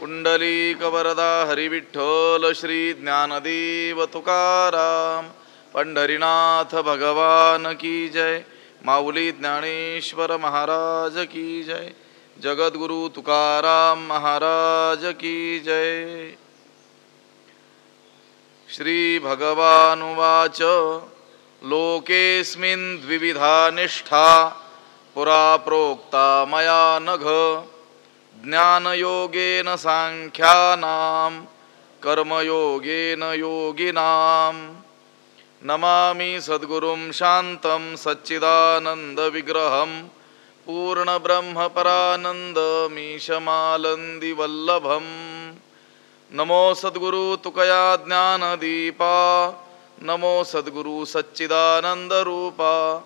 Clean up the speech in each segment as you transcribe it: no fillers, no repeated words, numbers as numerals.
पुंडलीकवरदा हरिविठ्ठल श्री ज्ञानदेव तुकाराम. पंढरीनाथ भगवान की जय. माऊली ज्ञानेश्वर महाराज की जय. जगद्गुरु तुकाराम महाराज की जय. श्री भगवानुवाच लोकेस्मिन् द्विविधा निष्ठा पुरा प्रोक्ता मया नघ. ज्ञानयोगेन सांख्यानां कर्मयोगेन योगिनां. नमामि सद्गुरुं शान्तं सच्चिदानन्दविग्रहं पूर्णब्रह्मपरानन्दमीशमालन्दिवल्लभम्. नमो सद्गुरु तुकया ज्ञानदीपा. नमो सद्गुरु सच्चिदानन्दरूपा.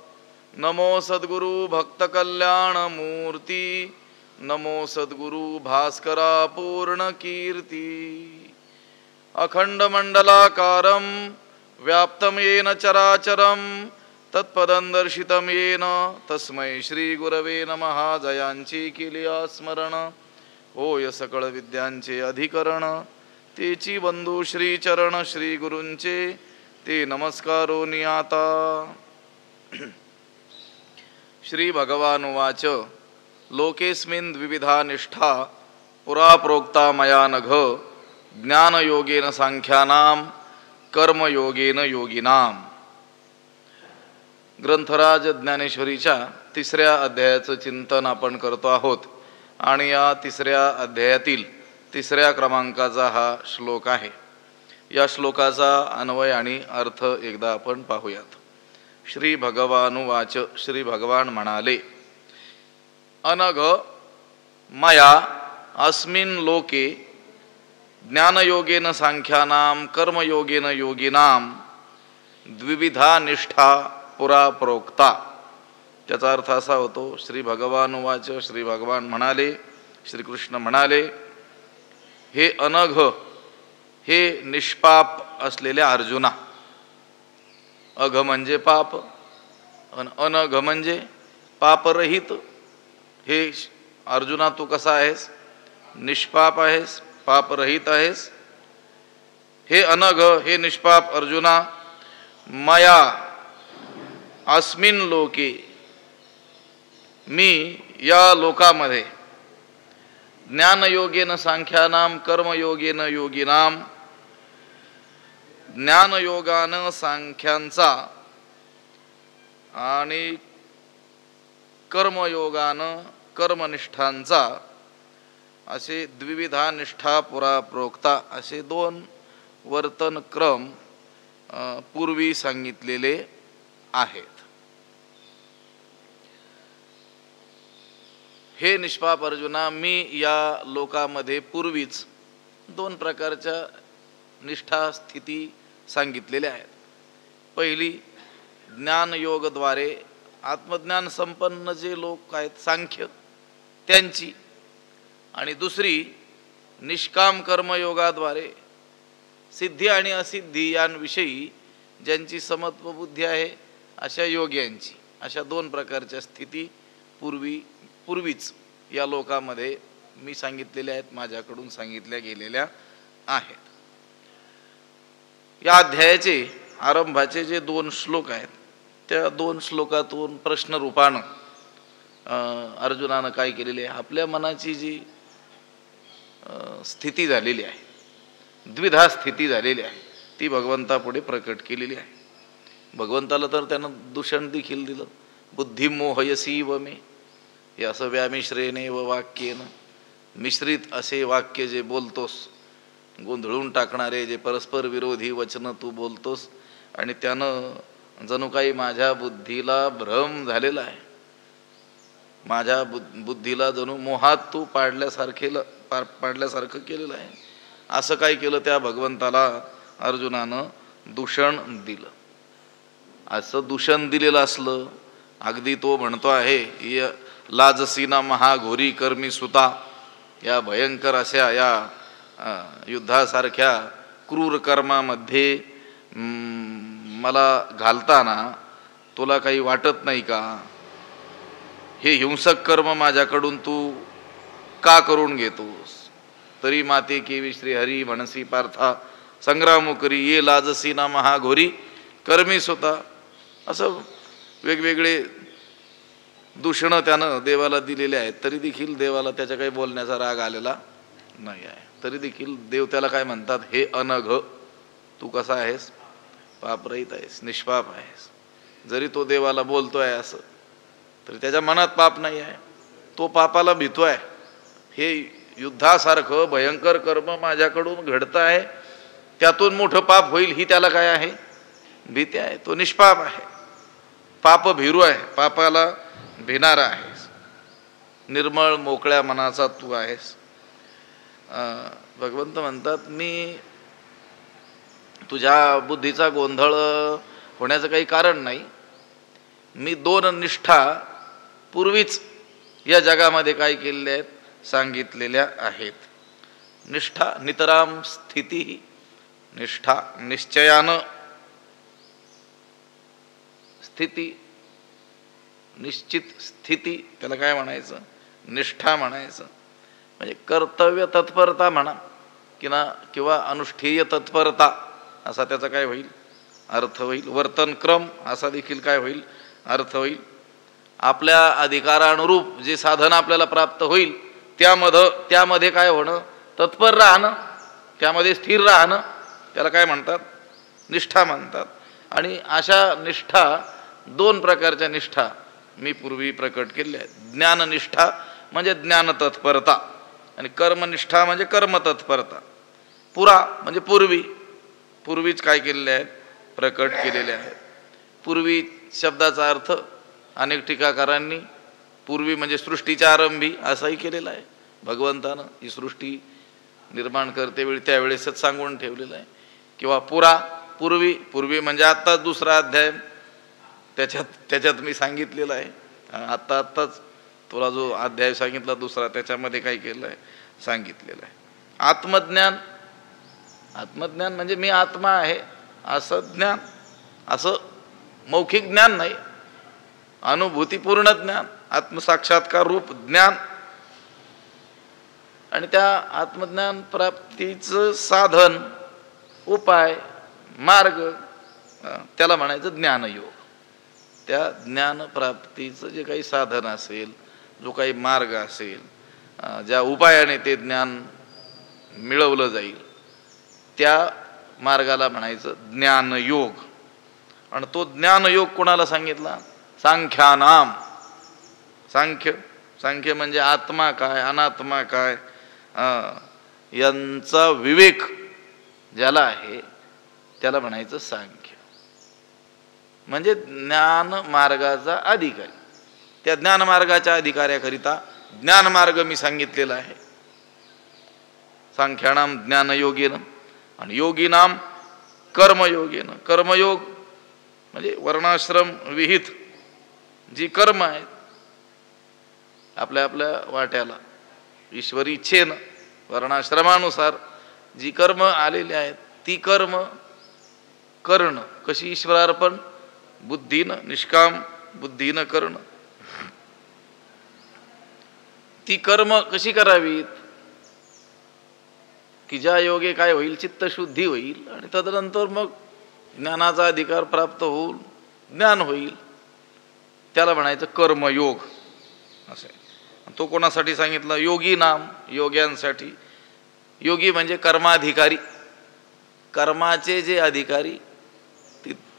नमो सद्गुरु भक्तकल्याणमूर्ति. नमो सद्गुरु भास्करा पूर्णकीर्ति. अखंडमंडलाकारं व्याप्तं येन चराचरं तत्पदं दर्शितं येन तस्मै श्रीगुरवे नमः. जयांची केली स्मरण होय सकळ विद्यांचे अधिकरण. तेची बंधू श्रीचरण श्री गुरूंचे ते नमस्कारो नियाता. श्री भगवानुवाच लोकेस्मिन् द्विविधा निष्ठा पुरा प्रोक्ता मया नघ. ज्ञानयोगेन सांख्यानां कर्मयोगेन योगिनां. ग्रंथराज ज्ञानेश्वरीच्या 3ऱ्या अध्यायाचं चिंतन आपण करतो आहोत आणि या 3ऱ्या अध्यायातील 3ऱ्या क्रमांकाचा हा श्लोक आहे. या श्लोकाचा अन्वय आणि अर्थ एकदा आपण पाहूयात. श्री भगवानुवाच. श्री भगवान म्हणाले अनघ मया अस्मिन् लोके ज्ञानयोगेन सांख्यानां कर्मयोगेन योगिनां द्विविधा निष्ठा पुरा प्रोक्ता. त्याचा अर्थ असा होतो श्री भगवानुवाच. श्री भगवान म्हणाले, श्रीकृष्ण म्हणाले, हे अनघ, हे निष्पाप असलेल्या अर्जुना. अघ म्हणजे पाप, अनघ म्हणजे पापरहित. हे अर्जुना तू कसा आहेस? निष्पाप आहेस, पापरहित आहेस. हे अनघ, हे निष्पाप अर्जुना, मया अस्मिन् लोके, मी या लोकामध्ये, ज्ञानयोगेन सांख्यानां कर्मयोगेन योगिनां, ज्ञानयोगानं सांख्यांचा आणि कर्मयोगानं कर्मनिष्ठांचा असे द्विविधा निष्ठा पुरा प्रोक्ता असे 2 वर्तनक्रम पूर्वी सांगितलेले आहेत. हे निष्पाप अर्जुना, मी या लोकामध्ये पूर्वीच 2 प्रकारच्या निष्ठा स्थिती सांगितलेल्या आहेत. पहिली ज्ञानयोगद्वारे आत्मज्ञान संपन्न जे लोक आहेत सांख्य त्यांची, आणि दुसरी निष्काम कर्मयोगाद्वारे सिद्धी आणि असिद्धी यांविषयी ज्यांची समत्व बुद्धी आहे अशा योग्यांची. अशा 2 प्रकारच्या स्थिती पूर्वीच या लोकामध्ये मी सांगितलेल्या आहेत, माझ्याकडून सांगितल्या गेलेल्या आहेत. या अध्यायाचे आरंभाचे जे 2 श्लोक आहेत त्या 2 श्लोकातून प्रश्न रूपानं अर्जुनानं काय केलेले आहे, आपल्या मनाची जी स्थिती झालेली आहे, द्विधा स्थिती झालेली आहे, ती भगवंतापुढे प्रकट केलेली आहे. भगवंताला तर त्यानं दूषण देखील दिलं. बुद्धिमोहयसीव मे, हे असं व्यामिश्रेने व वाक्येनं मिश्रित असे वाक्य जे बोलतोस, गोंधळून टाकणारे जे परस्पर विरोधी वचनं तू बोलतोस, आणि त्यानं जणू काही माझ्या बुद्धीला भ्रम झालेला आहे. माझ्या बुद्धीला जणू मोहात तू पाडल्यासारखं केलेलं आहे. असं काय केलं त्या भगवंताला अर्जुनानं दूषण दिलं. असं दूषण दिलेलं असलं, अगदी तो म्हणतो आहे लाजसीना महाघोरी कर्मी सुता, या भयंकर अशा या युद्धासारख्या क्रूर कर्मामध्ये मला घालताना तुला काही वाटत नाही का? हे हिंसक कर्म माझ्याकडून तू का करून घेतोस? तरी माते केवी श्री हरी म्हणसी पार्था, संग्राम करी ये लाजसी ना महाघोरी, कर्मी स्वतः. असं वेगवेगळे दूषणं त्यानं देवाला दिलेले आहेत, तरी देखील देवाला त्याच्या काही बोलण्याचा राग आलेला नाही आहे. तरी देखील देव त्याला काय म्हणतात, हे अनघ, तू कसा आहेस, पापरहित आहेस, निष्पाप आहेस. जरी तो देवाला बोलतोय असं, तरी त्याच्या मनात पाप नाही आहे, तो पापाला भीतोय. हे युद्धासारखं भयंकर कर्म माझ्याकडून घडतं आहे, त्यातून मोठं पाप होईल ही त्याला काय आहे, भीती आहे. तो निष्पाप आहे, पाप भीरू आहे, पापाला भिणारा आहेस, निर्मळ मोकळ्या मनाचा तू आहेस. भगवंत म्हणतात, मी तुझ्या बुद्धीचा गोंधळ होण्याचं काही कारण नाही. मी 2 निष्ठा पूर्वीच या जगामध्ये काय केलेल्या आहेत, सांगितलेल्या आहेत. निष्ठा नितराम स्थिती, निष्ठा निश्चयानं स्थिती, निश्चित स्थिती, त्याला काय म्हणायचं, निष्ठा म्हणायचं. म्हणजे कर्तव्य तत्परता म्हणा किंवा अनुष्ठेय तत्परता असा त्याचा काय होईल, अर्थ होईल. वर्तनक्रम असा देखील काय होईल, अर्थ होईल. आपल्या अधिकारानुरूप जे साधन आपल्याला प्राप्त होईल त्यामध्ये काय होणं, तत्पर राहणं, त्यामध्ये स्थिर राहणं, त्याला काय म्हणतात, निष्ठा म्हणतात. आणि अशा निष्ठा 2 प्रकारच्या निष्ठा मी पूर्वी प्रकट केल्या आहेत. ज्ञाननिष्ठा म्हणजे ज्ञानतत्परता, आणि कर्मनिष्ठा म्हणजे कर्मतत्परता. पुरा म्हणजे पूर्वीच काय केलेले आहेत, प्रकट केलेले आहेत. पूर्वी शब्दाचा अर्थ अनेक टीकाकारांनी पूर्वी म्हणजे सृष्टीच्या आरंभी असाही केलेला आहे. भगवंतानं ही सृष्टी निर्माण करतेवेळी त्यावेळेसच सांगून ठेवलेलं आहे. किंवा पूर्वी म्हणजे आत्ताच 2रा अध्याय त्याच्यात मी सांगितलेलं आहे. आत्ताच तुला जो अध्याय सांगितला 2रा, त्याच्यामध्ये काय केलं आहे, सांगितलेलं आहे. आत्मज्ञान म्हणजे मी आत्मा आहे असं ज्ञान, असं मौखिक ज्ञान नाही, अनुभूतीपूर्ण ज्ञान, आत्मसाक्षात्कार रूप ज्ञान. आणि त्या आत्मज्ञान प्राप्तीचं साधन, उपाय, मार्ग, त्याला म्हणायचं ज्ञानयोग. त्या ज्ञानप्राप्तीचं जे काही साधन असेल, जो काही मार्ग असेल, ज्या उपायाने ते ज्ञान मिळवलं जाईल, त्या मार्गाला म्हणायचं ज्ञानयोग. आणि तो ज्ञानयोग कोणाला सांगितला, सांख्यानाम. सांख्य म्हणजे आत्मा काय अनात्मा काय यांचा विवेक ज्याला आहे त्याला म्हणायचं सांख्य. म्हणजे ज्ञान मार्गाचा अधिकारी. त्या ज्ञान मार्गाच्या अधिकाऱ्याकरिता ज्ञानमार्ग मी सांगितलेला आहे, सांख्यानाम ज्ञानयोगेन. आणि योगीनाम कर्मयोगेन. कर्मयोग म्हणजे वर्णाश्रम विहित जी कर्म आहेत, आपल्या वाट्याला ईश्वरी इच्छेनं वर्णाश्रमानुसार जी कर्म आलेली आहेत, ती कर्म करणं कशी, ईश्वरार्पण बुद्धीनं, निष्काम बुद्धीनं करणं. ती कर्म कशी करावीत की ज्या योगे काय होईल, चित्तशुद्धी होईल, आणि तदनंतर मग ज्ञानाचा अधिकार प्राप्त होऊन ज्ञान होईल. त्याला म्हणायचं कर्मयोग असं. तो कोणासाठी सांगितला, योगी नाम, योग्यांसाठी. योगी म्हणजे कर्माधिकारी, कर्माचे जे अधिकारी,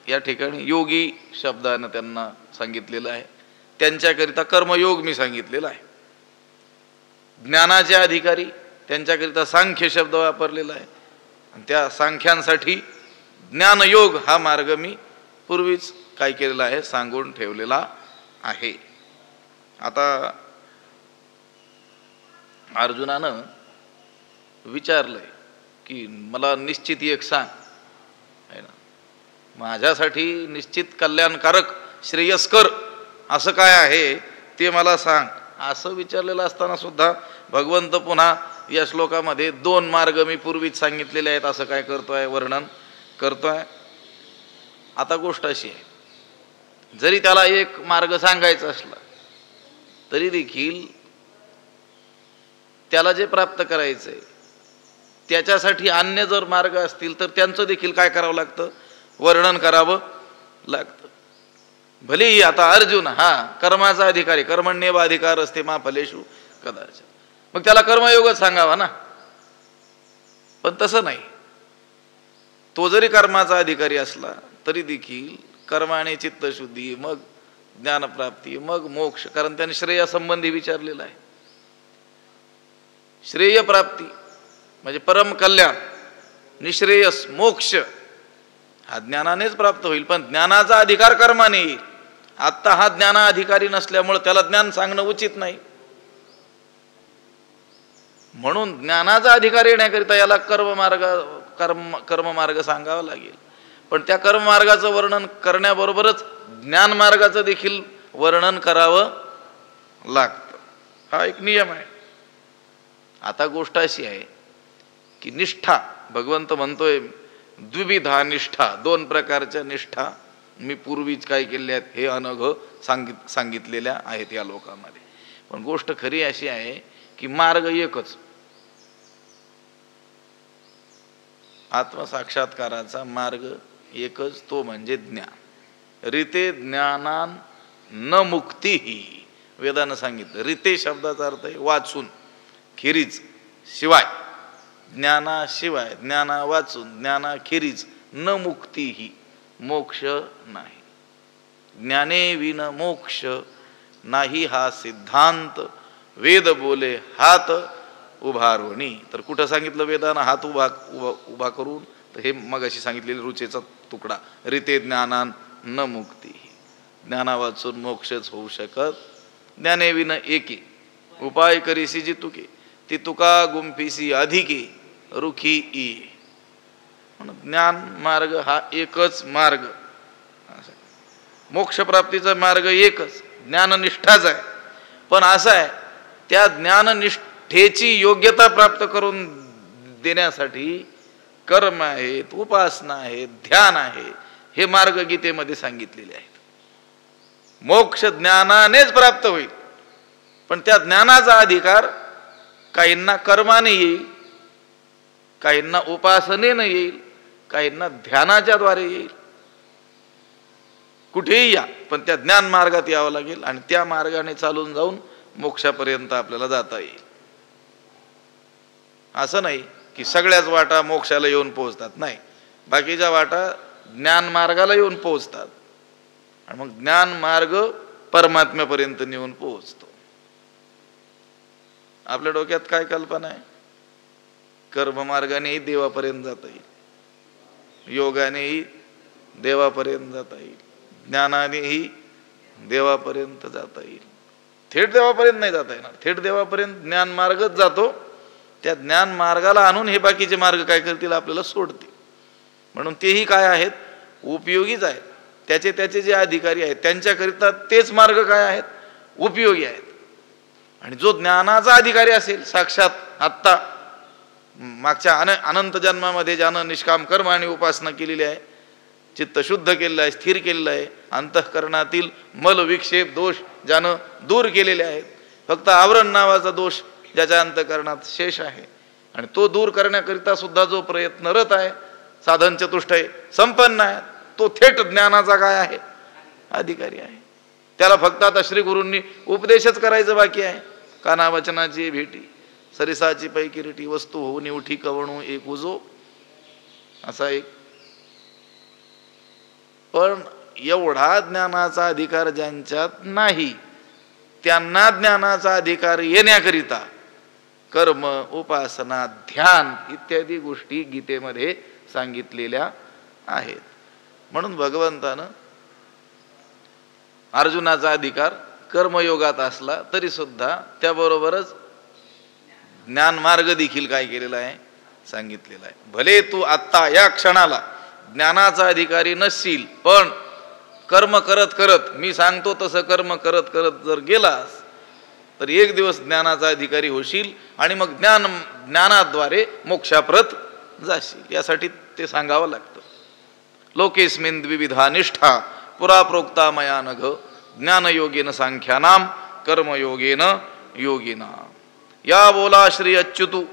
या ठिकाणी योगी शब्दानं त्यांना सांगितलेलं आहे. त्यांच्याकरिता कर्मयोग मी सांगितलेला आहे. ज्ञानाचे अधिकारी त्यांच्याकरिता सांख्य शब्द वापरलेला आहे. त्या सांख्यांसाठी ज्ञानयोग हा मार्ग मी पूर्वीच काय केलेला आहे, सांगून ठेवलेला आहे. आता अर्जुनानं विचारलंय की मला निश्चित एक सांग, आहे ना, माझ्यासाठी निश्चित कल्याणकारक श्रेयस्कर असं काय आहे ते मला सांग, असं विचारलेलं असताना सुद्धा भगवंत पुन्हा या श्लोकामध्ये 2 मार्ग मी पूर्वीच सांगितलेले आहेत असं काय करतोय, वर्णन करतोय. आता गोष्ट अशी आहे, जरी त्याला एक मार्ग सांगायचा असला तरी देखील त्याला जे प्राप्त करायचंय त्याच्यासाठी अन्य जर मार्ग असतील तर त्यांचं देखील काय करावं लागतं, वर्णन करावं लागतं. भलेही आता अर्जुन हा कर्माचा अधिकारी, कर्मण्येव अधिकार असते मा फलेषु कदाचित, मग त्याला कर्मयोगच सांगावा ना. पण तसं नाही. तो जरी कर्माचा अधिकारी असला तरी देखील कर्म आणि चित्तशुद्धी, मग ज्ञानप्राप्ती, मग मोक्ष, कारण त्याने श्रेयासंबंधी विचारलेलं आहे. श्रेय प्राप्ती म्हणजे परम कल्याण, निश्रेयस मोक्ष हा ज्ञानानेच प्राप्त होईल. पण ज्ञानाचा अधिकार कर्माने येईल. आत्ता हा ज्ञानाधिकारी नसल्यामुळे त्याला ज्ञान सांगणं उचित नाही. म्हणून ज्ञानाचा अधिकार येण्याकरिता याला कर्ममार्ग सांगावा लागेल. पण त्या कर्ममार्गाचं वर्णन करण्याबरोबरच ज्ञानमार्गाचं देखील वर्णन करावं लागतं. हा एक नियम आहे. आता गोष्ट अशी आहे की निष्ठा, भगवंत म्हणतोय द्विविधा निष्ठा, दोन प्रकारच्या निष्ठा मी पूर्वीच काय केल्या आहेत हे अनघ सांगितलेल्या आहेत या लोकांमध्ये. पण गोष्ट खरी अशी आहे की मार्ग एकच, आत्मसाक्षात्काराचा मार्ग एकच, तो म्हणजे ज्ञान. रीते ज्ञानान न मुक्तीही, वेदानं सांगितलं. रीते शब्दाचा अर्थ आहे वाचून, खेरीज, शिवाय, ज्ञानाशिवाय, ज्ञाना वाचून, ज्ञानाखेरीज न मुक्तीही, मोक्ष नाही. ज्ञाने विन मोक्ष नाही हा सिद्धांत, वेद बोले हात उभारवणी. तर कुठं सांगितलं वेदानं हात उभा करून, तर हे मग अशी सांगितलेली रुचेचा तुकडा, रीते ज्ञानान न मुक्ती, ज्ञाना वाचून मोक्षच होऊ शकत. ज्ञाने विन एके उपाय करीसी जी तुके, ती तुका गुंफीसी अधिके रुखी ई. म्हणून ज्ञान मार्ग हा एकच मार्ग, मोक्षप्राप्तीचा मार्ग एकच, ज्ञाननिष्ठाच आहे. पण असं आहे, त्या ज्ञाननिष्ठेची योग्यता प्राप्त करून देण्यासाठी कर्म आहेत, उपासना आहे, ध्यान आहे, हे मार्ग गीतेमध्ये सांगितलेले आहेत. मोक्ष ज्ञानानेच प्राप्त होईल. पण त्या ज्ञानाचा अधिकार काहींना कर्माने येईल, काहींना उपासनेनं येईल, काहींना ध्यानाच्या द्वारे येईल. कुठेही या, पण त्या ज्ञान मार्गात यावं लागेल आणि त्या मार्गाने चालून जाऊन मोक्षापर्यंत आपल्याला जाता येईल. असं नाही की सगळ्याच वाटा मोक्षाला येऊन पोहोचतात, नाही, बाकीच्या वाटा ज्ञान मार्गाला येऊन पोहोचतात आणि मग ज्ञान मार्ग परमात्म्यापर्यंत नेऊन पोहोचतो. आपल्या डोक्यात काय कल्पना आहे? कर्ममार्गानेही देवापर्यंत जाता येईल, योगानेही देवापर्यंत जाता येईल, ज्ञानानेही देवापर्यंत जाता येईल. थेट देवापर्यंत नाही जाता येणार. थेट देवापर्यंत ज्ञान मार्गच जातो. त्या ज्ञान मार्गाला आणून हे बाकीचे मार्ग काय करतील, आपल्याला सोडतील. म्हणून तेही काय आहेत, उपयोगीच आहेत. त्याचे जे अधिकारी आहेत त्यांच्याकरिता तेच मार्ग काय आहेत, उपयोगी आहेत. आणि जो ज्ञानाचा अधिकारी असेल, साक्षात आत्ता मागच्या अनंत जन्मामध्ये ज्यानं निष्काम कर्म आणि उपासना केलेली आहे, चित्त शुद्ध केलेलं आहे, स्थिर केलेलं आहे, अंतःकरणातील मल विक्षेप दोष ज्यानं दूर केलेले आहेत, फक्त आवरण नावाचा दोष ज्याच्या अंतःकरणात शेष आहे आणि तो दूर करण्याकरिता सुद्धा जो प्रयत्नरत आहे, साधन चतुष्टय संपन्न आहे, तो थेट ज्ञानाचा काय आहे, अधिकारी आहे. त्याला फक्त आता श्री गुरूंनी उपदेशच करायचं बाकी आहे. काना वचनाची भेटी, सरिसाची पैकी रेटी, वस्तू होऊन उठी कवणू एक उजो, असा एक. पण एवढा ज्ञानाचा अधिकार ज्यांच्यात नाही, त्यांना ज्ञानाचा अधिकार येण्याकरिता कर्म, उपासना, ध्यान इत्यादी गोष्टी गीतेमध्ये सांगितलेल्या आहेत. म्हणून भगवंतानं अर्जुनाचा अधिकार कर्मयोगात असला तरी सुद्धा त्याबरोबरच ज्ञानमार्ग देखील काय केलेला आहे, सांगितलेला आहे. भले तू आत्ता या क्षणाला ज्ञानाचा अधिकारी नसशील, पण कर्म करत करत, मी सांगतो तसं कर्म करत करत जर गेलास तर एक दिवस ज्ञानाचा अधिकारी होशील आणि मग ज्ञानाद्वारे मोक्षाप्रत जाशील. यासाठी ते सांगावं लागतं. लोकेस्मिन् द्विविधा निष्ठा पुरा प्रोक्ता मया नघ, ज्ञानयोगेन सांख्यानाम कर्मयोगेन योगिना. या बोला श्री अच्युतू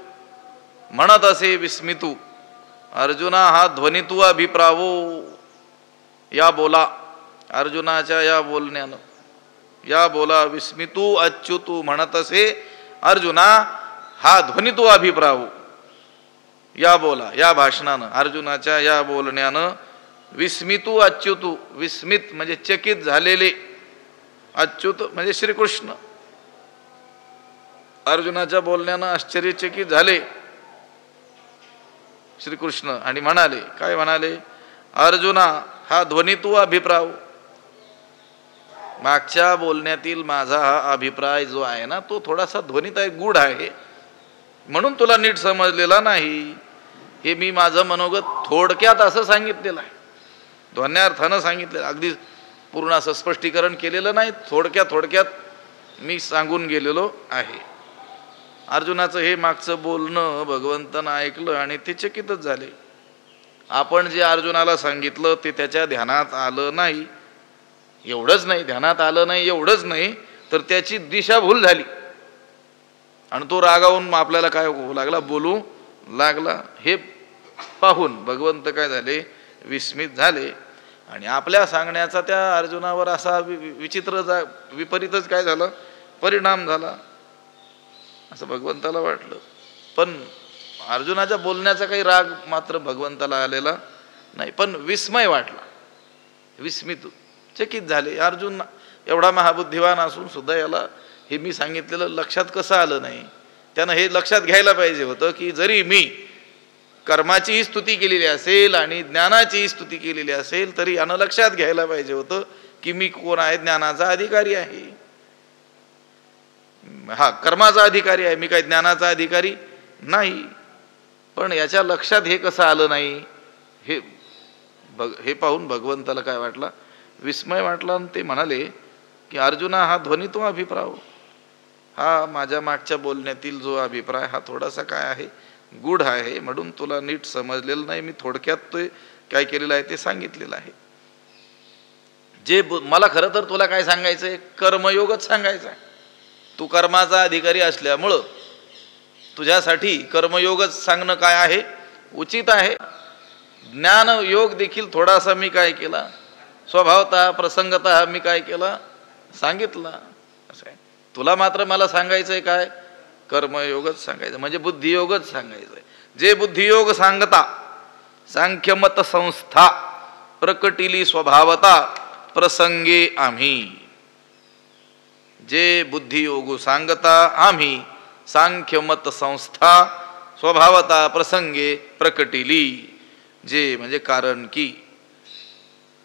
म्हणत असे विस्मितू. अर्जुना हा ध्वनी तू अभिप्रावो. या बोला, अर्जुनाच्या या बोलण्यानं, या बोला विस्मितू अच्युतू म्हणत असे अर्जुना हा ध्वनी तू अभिप्रावो. या बोला, या भाषणानं, अर्जुनाच्या या बोलण्यानं विस्मितू अच्युतू. विस्मित म्हणजे चकित झालेले, अच्युत म्हणजे श्रीकृष्ण. अर्जुनाच्या बोलण्यानं आश्चर्यचकित झाले श्रीकृष्ण आणि म्हणाले, काय म्हणाले? अर्जुना हा ध्वनी तू अभिप्राव. मागच्या बोलण्यातील माझा हा अभिप्राय जो आहे ना, तो थोडासा ध्वनीत आहे, गूढ आहे, म्हणून तुला नीट समजलेला नाही. हे मी माझं मनोगत थोडक्यात असं सांगितलेलं आहे, ध्वन्यार्थानं सांगितलेलं, अगदी पूर्ण असं स्पष्टीकरण केलेलं नाही, थोडक्यात मी सांगून गेलेलो आहे. अर्जुनाचं हे मागचं बोलणं भगवंतानं ऐकलं आणि ते चकितच झाले. आपण जे अर्जुनाला सांगितलं ते त्याच्या ध्यानात आलं नाही. एवढंच नाही, ध्यानात आलं नाही एवढंच नाही, तर त्याची दिशाभूल झाली आणि तो रागावून आपल्याला काय होऊ लागला, बोलू लागला. हे पाहून भगवंत काय झाले, विस्मित झाले आणि आपल्या सांगण्याचा त्या अर्जुनावर असा विचित्र विपरीतच काय झालं, परिणाम झाला असं भगवंताला वाटलं. पण अर्जुनाच्या बोलण्याचा काही राग मात्र भगवंताला आलेला नाही, पण विस्मय वाटला, विस्मित चकित झाले. अर्जुन एवढा महाबुद्धिवान असून सुद्धा याला हे मी सांगितलेलं लक्षात कसं आलं नाही. त्यानं हे लक्षात घ्यायला पाहिजे होतं की जरी मी कर्माचीही स्तुती केलेली असेल आणि ज्ञानाचीही स्तुती केलेली असेल तरी यानं लक्षात घ्यायला पाहिजे होतं की मी कोण आहे, ज्ञानाचा अधिकारी आहे. हा कर्माचा अधिकारी आहे, मी काही ज्ञानाचा अधिकारी नाही. पण याच्या लक्षात हे कसं आलं नाही, हे पाहून भगवंताला काय वाटला, विस्मय वाटला. आणि ते म्हणाले की अर्जुना हा ध्वनी तो अभिप्राय, हा माझ्या मागच्या बोलण्यातील जो अभिप्राय हा थोडासा काय आहे, गूढ आहे, म्हणून तुला नीट समजलेलं नाही. मी थोडक्यात तो काय केलेलं आहे ते सांगितलेलं आहे. जे मला खरं तर तुला काय सांगायचंय, कर्मयोगच सांगायचा आहे. तू कर्माचा अधिकारी असल्यामुळं तुझ्यासाठी कर्मयोगच सांगणं काय आहे, उचित आहे. ज्ञान योग देखील थोडासा मी काय केला, स्वभावतः प्रसंगतः मी काय केला, सांगितला. असं आहे. तुला मात्र मला सांगायचंय काय, कर्मयोगच सांगायचं, म्हणजे बुद्धियोगच सांगायचंय. जे बुद्धियोग सांगता सांख्यमत संस्था प्रकटिली स्वभावता प्रसंगे आम्ही. जे बुद्धियोग सांगता आम्ही सांख्यमत संस्था स्वभावता प्रसंगे प्रकटिली. जे म्हणजे कारण की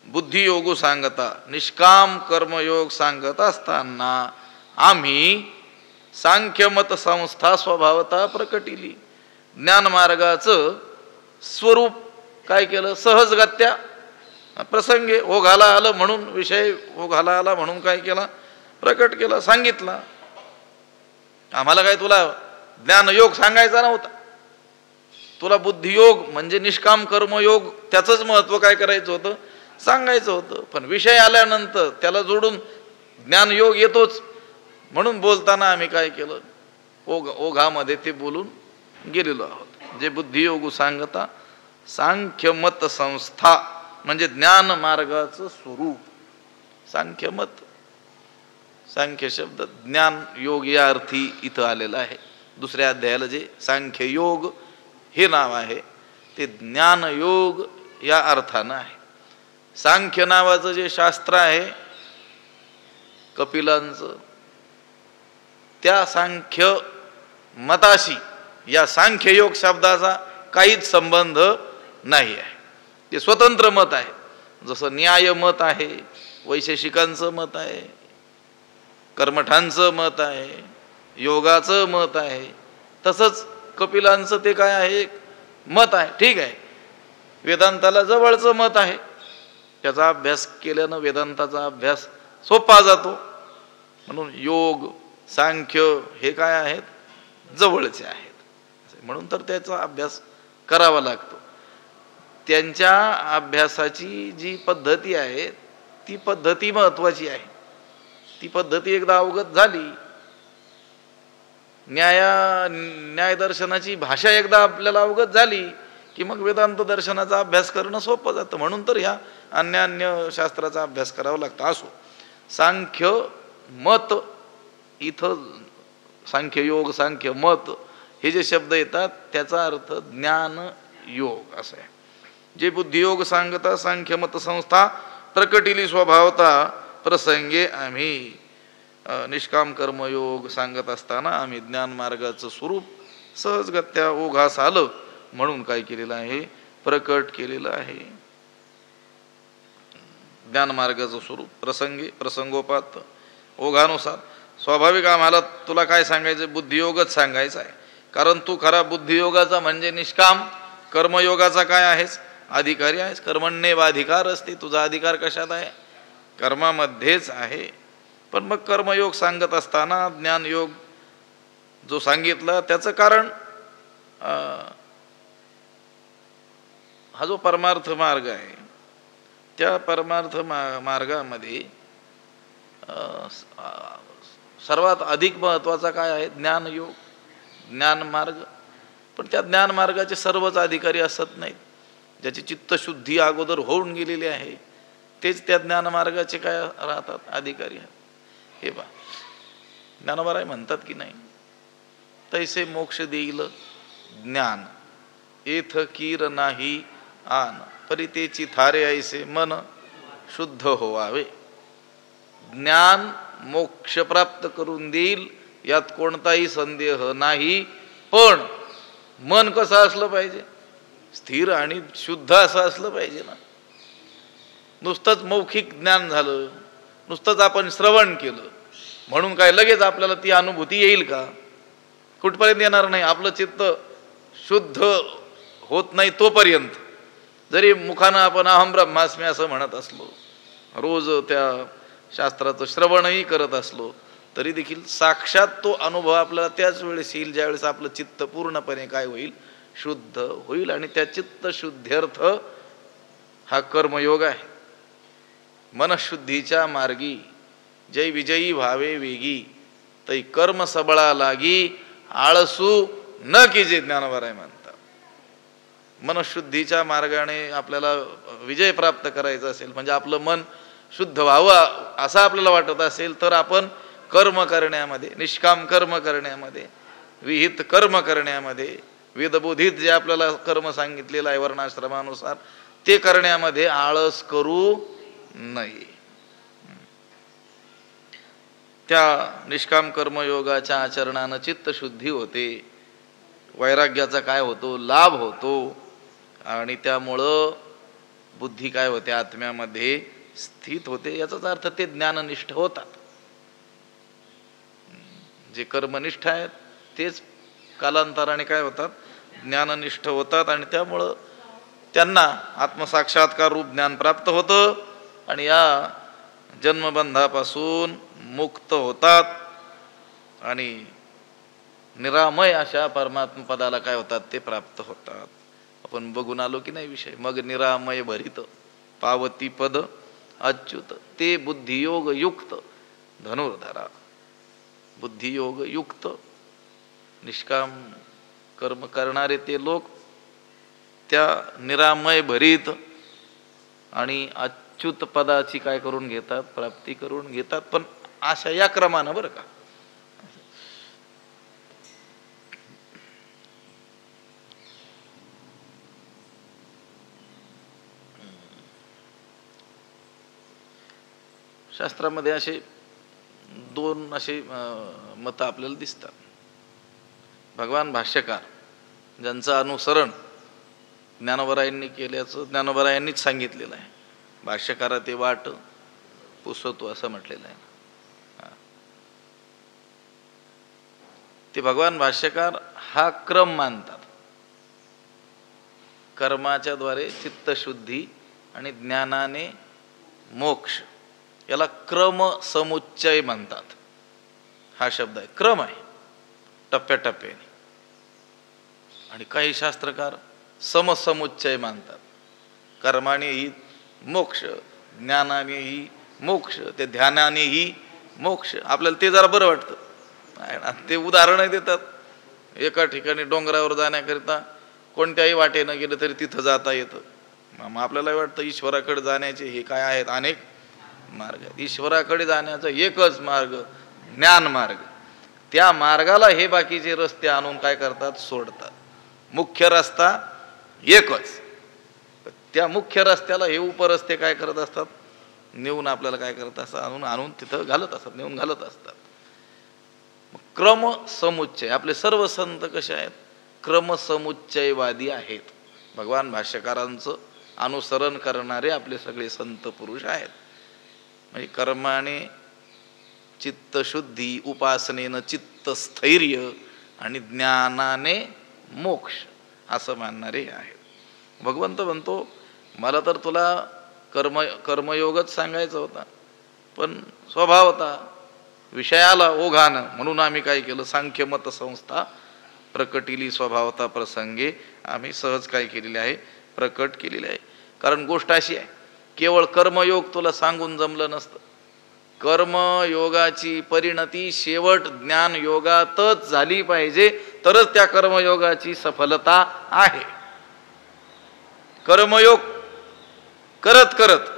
बुद्धियोग सांगता निष्काम कर्मयोग सांगत असताना आम्ही सांख्यमत संस्था स्वभावता प्रकटिली. ज्ञानमार्गाचं स्वरूप काय केलं, सहजगत्या प्रसंगे ओघाला आलं म्हणून, विषय ओघाला आला म्हणून काय केला, प्रकट केला, सांगितला. आम्हाला काय तुला ज्ञानयोग सांगायचा नव्हता, तुला बुद्धियोग म्हणजे निष्काम कर्मयोग त्याचंच महत्व काय करायचं होतं, सांगायचं होतं. पण विषय आल्यानंतर त्याला जोडून ज्ञानयोग येतोच, म्हणून बोलताना आम्ही काय केलं, ओघामध्ये ते बोलून गेलेलो आहोत. जे बुद्धियोग सांगता सांख्यमत संस्था म्हणजे ज्ञान मार्गाचं स्वरूप. सांख्यमत, सांख्य शब्द ज्ञान योग या अर्थी इथं आलेला आहे. दुसऱ्या अध्यायाला जे सांख्ययोग हे नाव आहे ते ज्ञानयोग या अर्थानं आहे. सांख्य नावाचं जे शास्त्र आहे कपिलांचं, त्या सांख्य मताशी या सांख्ययोग शब्दाचा काहीच संबंध नाही आहे. ते स्वतंत्र मत आहे. जसं न्याय मत आहे, वैशेषिकांचं मत आहे, कर्मठांचं मत आहे, योगाचं मत आहे, तसंच कपिलांचं ते काय आहे, मत आहे. ठीक आहे, वेदांताला जवळचं मत आहे, त्याचा अभ्यास केल्यानं वेदांताचा अभ्यास सोपा जातो. म्हणून योग सांख्य हे काय आहेत, जवळचे आहेत, म्हणून तर त्याचा अभ्यास करावा लागतो. त्यांच्या अभ्यासाची जी पद्धती आहे ती पद्धती महत्वाची आहे. ती पद्धती एकदा अवगत झाली न्यायदर्शनाची भाषा एकदा आपल्याला अवगत झाली की मग वेदांत दर्शनाचा अभ्यास करणं सोपं जातं. म्हणून तर ह्या अन्य शास्त्राचा अभ्यास करावा लागतो. असो, सांख्य मत, इथं सांख्य योग, सांख्य मत हे जे शब्द येतात त्याचा अर्थ ज्ञान योग असं आहे. जे बुद्धियोग सांगता सांख्य मत संस्था प्रकटिली स्वभावता प्रसंगे आम्ही निष्काम कर्मयोग सांगत असताना आम्ही ज्ञान मार्गाचं स्वरूप सहजगत्या ओघास आलं म्हणून काय केलेलं आहे, प्रकट केलेलं आहे. ज्ञान मार्गाचं स्वरूप प्रसंगी प्रसंगोपात ओघानुसार. स्वाभाविक आम्हाला तुला काय सांगायचं, बुद्धियोगच सांगायचा आहे. कारण तू खरा बुद्धियोगाचा म्हणजे निष्काम, कर्मयोगाचा काय आहेस, अधिकारी आहेस. कर्मण्येव अधिकार असते, तुझा अधिकार कशात आहे, कर्मामध्येच आहे. पण मग कर्मयोग सांगत असताना ज्ञानयोग जो सांगितला त्याचं कारण हा जो परमार्थ मार्ग आहे त्या परमार्थ मार्गामध्ये सर्वात अधिक महत्त्वाचा काय आहे, ज्ञानयोग, ज्ञानमार्ग. पण त्या ज्ञानमार्गाचे सर्वच अधिकारी असत नाहीत. ज्याची चित्तशुद्धी अगोदर होऊन गेलेली आहे तेच त्या ज्ञानमार्गाचे काय राहतात, अधिकारी आहेत. हे बा ज्ञानोबाराय म्हणतात की नाही, तैसे मोक्ष देईल ज्ञान एथ कीर नाही आन परितेची थारे ऐसे मन शुद्ध होवावे. ज्ञान मोक्ष प्राप्त करून देईल यात कोणताही संदेह नाही. पण मन कसं असलं पाहिजे, स्थिर आणि शुद्ध असं असलं पाहिजे ना. नुसतंच मौखिक ज्ञान झालं, नुसतंच आपण श्रवण केलं म्हणून काय लगेच आपल्याला ती अनुभूती येईल का, कुठपर्यंत येणार नाही. आपलं चित्त शुद्ध होत नाही तोपर्यंत जरी मुखानं आपण अहम ब्रह्मास्मी असं म्हणत असलो, रोज त्या शास्त्राचं श्रवणही करत असलो, तरी देखील साक्षात तो अनुभव आपल्याला त्याच वेळेस येईल ज्यावेळेस आपलं चित्त पूर्णपणे काय होईल, शुद्ध होईल. आणि त्या चित्त शुद्ध्यर्थ हा कर्मयोग आहे. मनशुद्धीच्या मार्गी जय विजयी व्हावे वेगी तै कर्म सबळा लागी आळसू न की, जे ज्ञानोबाराय म्हणतात. मनशुद्धीच्या मार्गाने आपल्याला विजय प्राप्त करायचा असेल, म्हणजे आपलं मन शुद्ध व्हावं असं आपल्याला वाटत असेल, तर आपण कर्म करण्यामध्ये, निष्काम कर्म करण्यामध्ये, विहित कर्म करण्यामध्ये, वेदबोधित जे आपल्याला कर्म सांगितलेलं आहे वर्णाश्रमानुसार ते करण्यामध्ये आळस करू नये. त्या निष्काम कर्मयोगाच्या आचरणानं चित्तशुद्धी होते, वैराग्याचा काय होतो, लाभ होतो. आणि त्यामुळं बुद्धी काय होते, आत्म्यामध्ये स्थित होते. याचाच अर्थ ते ज्ञाननिष्ठ होतात. जे कर्मनिष्ठ आहेत तेच कालांतराने काय होतात, ज्ञाननिष्ठ होतात. आणि त्यामुळं त्यांना आत्मसाक्षात्कार रूप ज्ञान प्राप्त होतं आणि या जन्मबंधापासून मुक्त होतात आणि निरामय अशा परमात्मा पदाला काय होतात, ते प्राप्त होतात. आपण बघून आलो की नाही विषय. मग निरामय भरित पावती पद अच्युत ते बुद्धियोग युक्त धनुर्धरा. बुद्धियोग युक्त निष्काम कर्म करणारे ते लोक त्या निरामय भरीत आणि अच्युत पदाची काय करून घेतात, प्राप्ती करून घेतात. पण अशा या क्रमानं बरं का. शास्त्रामध्ये असे दोन असे मतं आपल्याला दिसतात. भगवान भाष्यकार ज्यांचं अनुसरण ज्ञानोबारायांनी केल्याचं ज्ञानोबारायांनीच सांगितलेलं आहे. भाष्यकारा ते वाट पुसतो असं म्हटलेलं आहे. ते भगवान भाष्यकार हा क्रम मानतात. कर्माच्या द्वारे चित्तशुद्धी आणि ज्ञानाने मोक्ष, याला क्रम समुच्चय म्हणतात. हा शब्द आहे, क्रम आहे, टप्प्याटप्प्याने. आणि काही शास्त्रकार समसमुच्चय मानतात. कर्मानेही मोक्ष, ज्ञानानेही मोक्ष, ते ध्यानानेही मोक्ष. आपल्याला ते जरा बरं वाटतं. ते उदाहरण देतात. एका ठिकाणी डोंगरावर जाण्याकरिता कोणत्याही वाटेनं गेलं तरी तिथं जाता येतं. मग आपल्याला वाटतं ईश्वराकडे जाण्याचे हे काय आहेत अनेक मार्ग. ईश्वराकडे जाण्याचा एकच मार्ग ज्ञान मार्ग. त्या मार्गाला हे बाकीचे रस्ते आणून काय करतात, सोडतात. मुख्य रस्ता एकच. त्या मुख्य रस्त्याला हे उपरस्ते काय करत असतात, नेऊन आपल्याला काय करत असतात, आणून आणून तिथं घालत असतात, नेऊन घालत असतात. क्रम समुच्चय. आपले सर्व संत कसे आहेत, क्रमसमुच्चयवादी आहेत. भगवान भाष्यकारांचं अनुसरण करणारे आपले सगळे संत पुरुष आहेत. म्हणजे कर्माने चित्तशुद्धी, उपासनेनं चित्तस्थैर्य आणि ज्ञानाने मोक्ष असं मानणारे आहेत. भगवंत म्हणतो मला तर तुला कर्मयोगच सांगायचा होता, पण स्वभावता विषयाला ओघानं म्हणून आम्ही काय केलं, सांख्यमत संस्था प्रकटिली स्वभावता प्रसंगे आम्ही सहज काय केलेले आहे, प्रकट केलेले आहे. कारण गोष्ट अशी आहे, केवळ कर्मयोग तुला सांगून जमलं नसतं. कर्मयोगाची परिणती शेवट ज्ञानयोगातच झाली पाहिजे, तरच त्या कर्मयोगाची सफलता आहे. कर्मयोग करत करत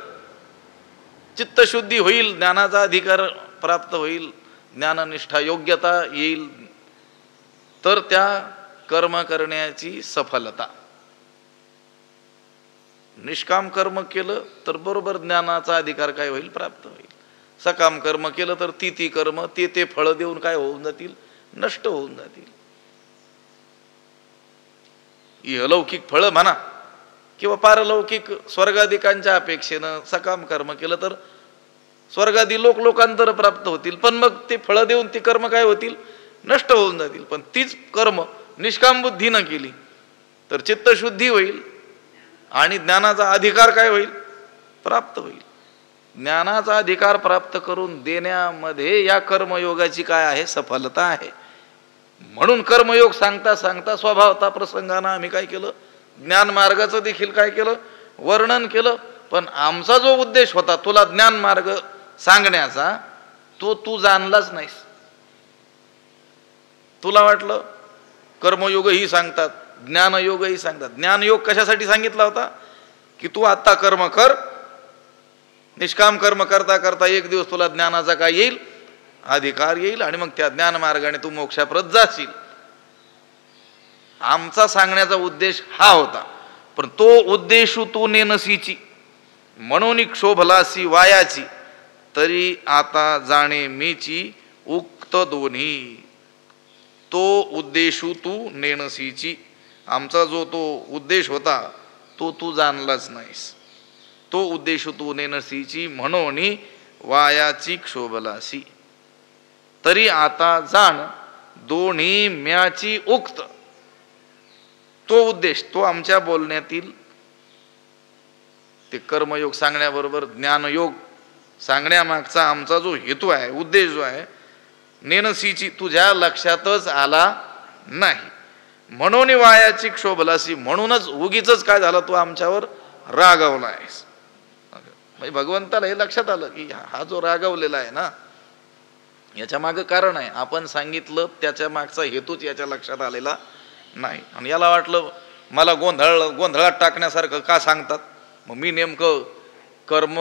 चित्तशुद्धी होईल, ज्ञानाचा अधिकार प्राप्त होईल, ज्ञाननिष्ठा योग्यता येईल, तर त्या कर्म करण्याची सफलता. निष्काम कर्म केलं तर बरोबर ज्ञानाचा अधिकार काय होईल, प्राप्त होईल. सकाम कर्म केलं तर ती कर्म ते फळ देऊन काय होऊन जातील, नष्ट होऊन जातील. इहलौकिक फळ म्हणा किंवा पारलौकिक स्वर्गाधिकांच्या अपेक्षेनं सकाम कर्म केलं तर स्वर्गादी लोकांतर प्राप्त होतील, पण मग ते फळ देऊन ती कर्म काय होतील, नष्ट होऊन जातील. पण तीच कर्म निष्काम बुद्धीनं केली तर चित्तशुद्धी होईल आणि ज्ञानाचा अधिकार काय होईल, प्राप्त होईल. ज्ञानाचा अधिकार प्राप्त करून देण्यामध्ये या कर्मयोगाची काय आहे, सफलता आहे. म्हणून कर्मयोग सांगता सांगता स्वभावता प्रसंगानं आम्ही काय केलं, ज्ञान मार्गाचं देखील काय केलं, वर्णन केलं. पण आमचा जो उद्देश होता तुला ज्ञान मार्ग सांगण्याचा, तो तू जाणलाच नाहीस. तुला वाटलं कर्मयोगही सांगतात, ज्ञानयोगही सांगतात. ज्ञानयोग कशासाठी सांगितला होता, की तू आता कर्म कर, निष्काम कर्म करता करता एक दिवस तुला ज्ञानाचा काय येईल, अधिकार येईल, आणि मग त्या ज्ञान मार्गाने तू मोक्षाप्रत जाशील. आमचा सांगण्याचा उद्देश हा होता. पण तो उद्देशू तू नेनसीची म्हणून क्षोभलासी वायाची, तरी आता जाणे मीची उक्त दोन्ही. तो उद्देशू तू नेनसीची, आमचा जो तो उद्देश होता तो तू जाणलाच नाहीस. तो उद्देशू तू नेनसीची म्हणून वायाची क्षोभलासी, तरी आता जाण दोन्ही म्याची उक्त. तो उद्देश, तो आमच्या बोलण्यातील ते कर्मयोग सांगण्याबरोबर ज्ञानयोग सांगण्यामागचा आमचा जो हेतू आहे, उद्देश जो आहे, नेनसीची तुझ्या लक्षातच आला नाही. म्हणून वायाची क्षोभलासी, म्हणूनच उगीच काय झालं, तू आमच्यावर रागावला आहेस. म्हणजे भगवंताला हे लक्षात आलं की हा जो रागावलेला आहे ना, याच्या मागं कारण आहे. आपण सांगितलं त्याच्या मागचा हेतूच याच्या लक्षात आलेला नाही. आणि याला वाटलं मला गोंधळात टाकण्यासारखं का सांगतात, मग मी नेमकं कर्म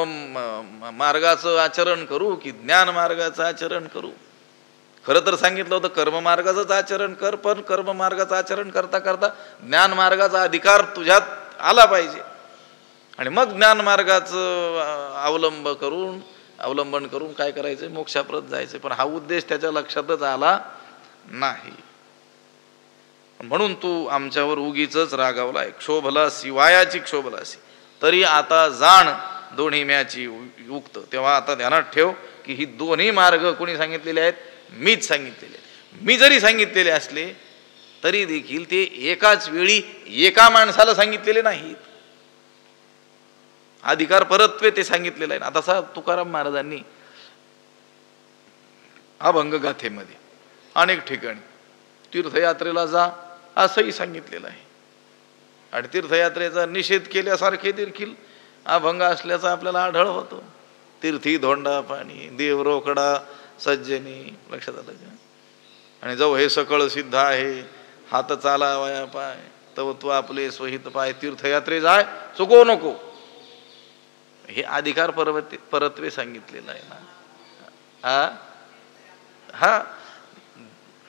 मार्गाचं आचरण करू की ज्ञान मार्गाचं आचरण करू. खरं तर सांगितलं होतं कर्म मार्गाचंच आचरण कर, पण कर्म मार्गाचं आचरण करता करता ज्ञान मार्गाचा अधिकार तुझ्यात आला पाहिजे, आणि मग ज्ञान मार्गाचं अवलंबन करून काय करायचं, मोक्षाप्रत जायचं. पण हा उद्देश त्याच्या लक्षातच आला नाही. म्हणून तू आमच्यावर उगीच रागावलाय. क्षोभलासी, वायाची क्षोभलासी, तरी आता जाण दोन्ही म्याची युक्त. तेव्हा आता ध्यानात ठेव की ही दोन्ही मार्ग कोणी सांगितलेले आहेत, मीच सांगितलेले आहेत. मी जरी सांगितलेले असले तरी देखील ते एकाच वेळी एका माणसाला सांगितलेले नाहीत. अधिकार परत्वे ते सांगितलेलं आहे. आता तसा तुकाराम महाराजांनी अभंगगाथेमध्ये अनेक ठिकाणी तीर्थयात्रेला जा असंही सांगितलेलं आहे, आणि तीर्थयात्रेचा निषेध केल्यासारखे देखील अभंग असल्याचा आपल्याला आढळ होतो. तीर्थी धोंडा पाणी, देव रोकडा सज्जनी. लक्षात आलं का? आणि जाऊ हे सकळ सिद्ध आहे, हात चालावया पाय, तव तू आपले स्वहित पाय, तीर्थयात्रे जाय चुको नको. हे अधिकार परत्वे सांगितलेलं आहे ना. हा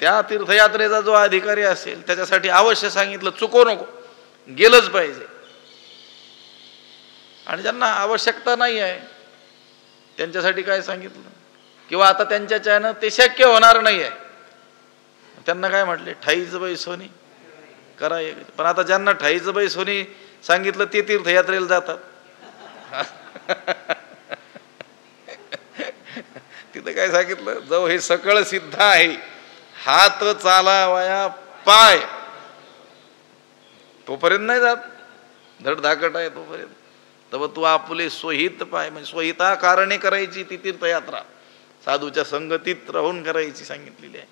त्या तीर्थयात्रेचा जो अधिकारी असेल त्याच्यासाठी अवश्य सांगितलं चुको नको, गेलंच पाहिजे. आणि ज्यांना आवश्यकता नाही आहे त्यांच्यासाठी काय सांगितलं, किंवा आता त्यांच्याच्यानं ते शक्य होणार नाही आहे, त्यांना काय म्हटले, ठाईच बाई सोनी करा. पण आता ज्यांना ठाईच बाई सोनी सांगितलं ते तीर्थयात्रेला जातात. तिथं काय सांगितलं, जाऊ हे सकळ सिद्ध आहे, हात चालावया पाय, तोपर्यंत नाही जात, धडधाकट आहे तोपर्यंत. तर तू आपले स्वहित पाय, म्हणजे स्वहिता कारणे करायची ती तीर्थयात्रा, साधूच्या संगतीत राहून करायची सांगितलेली आहे.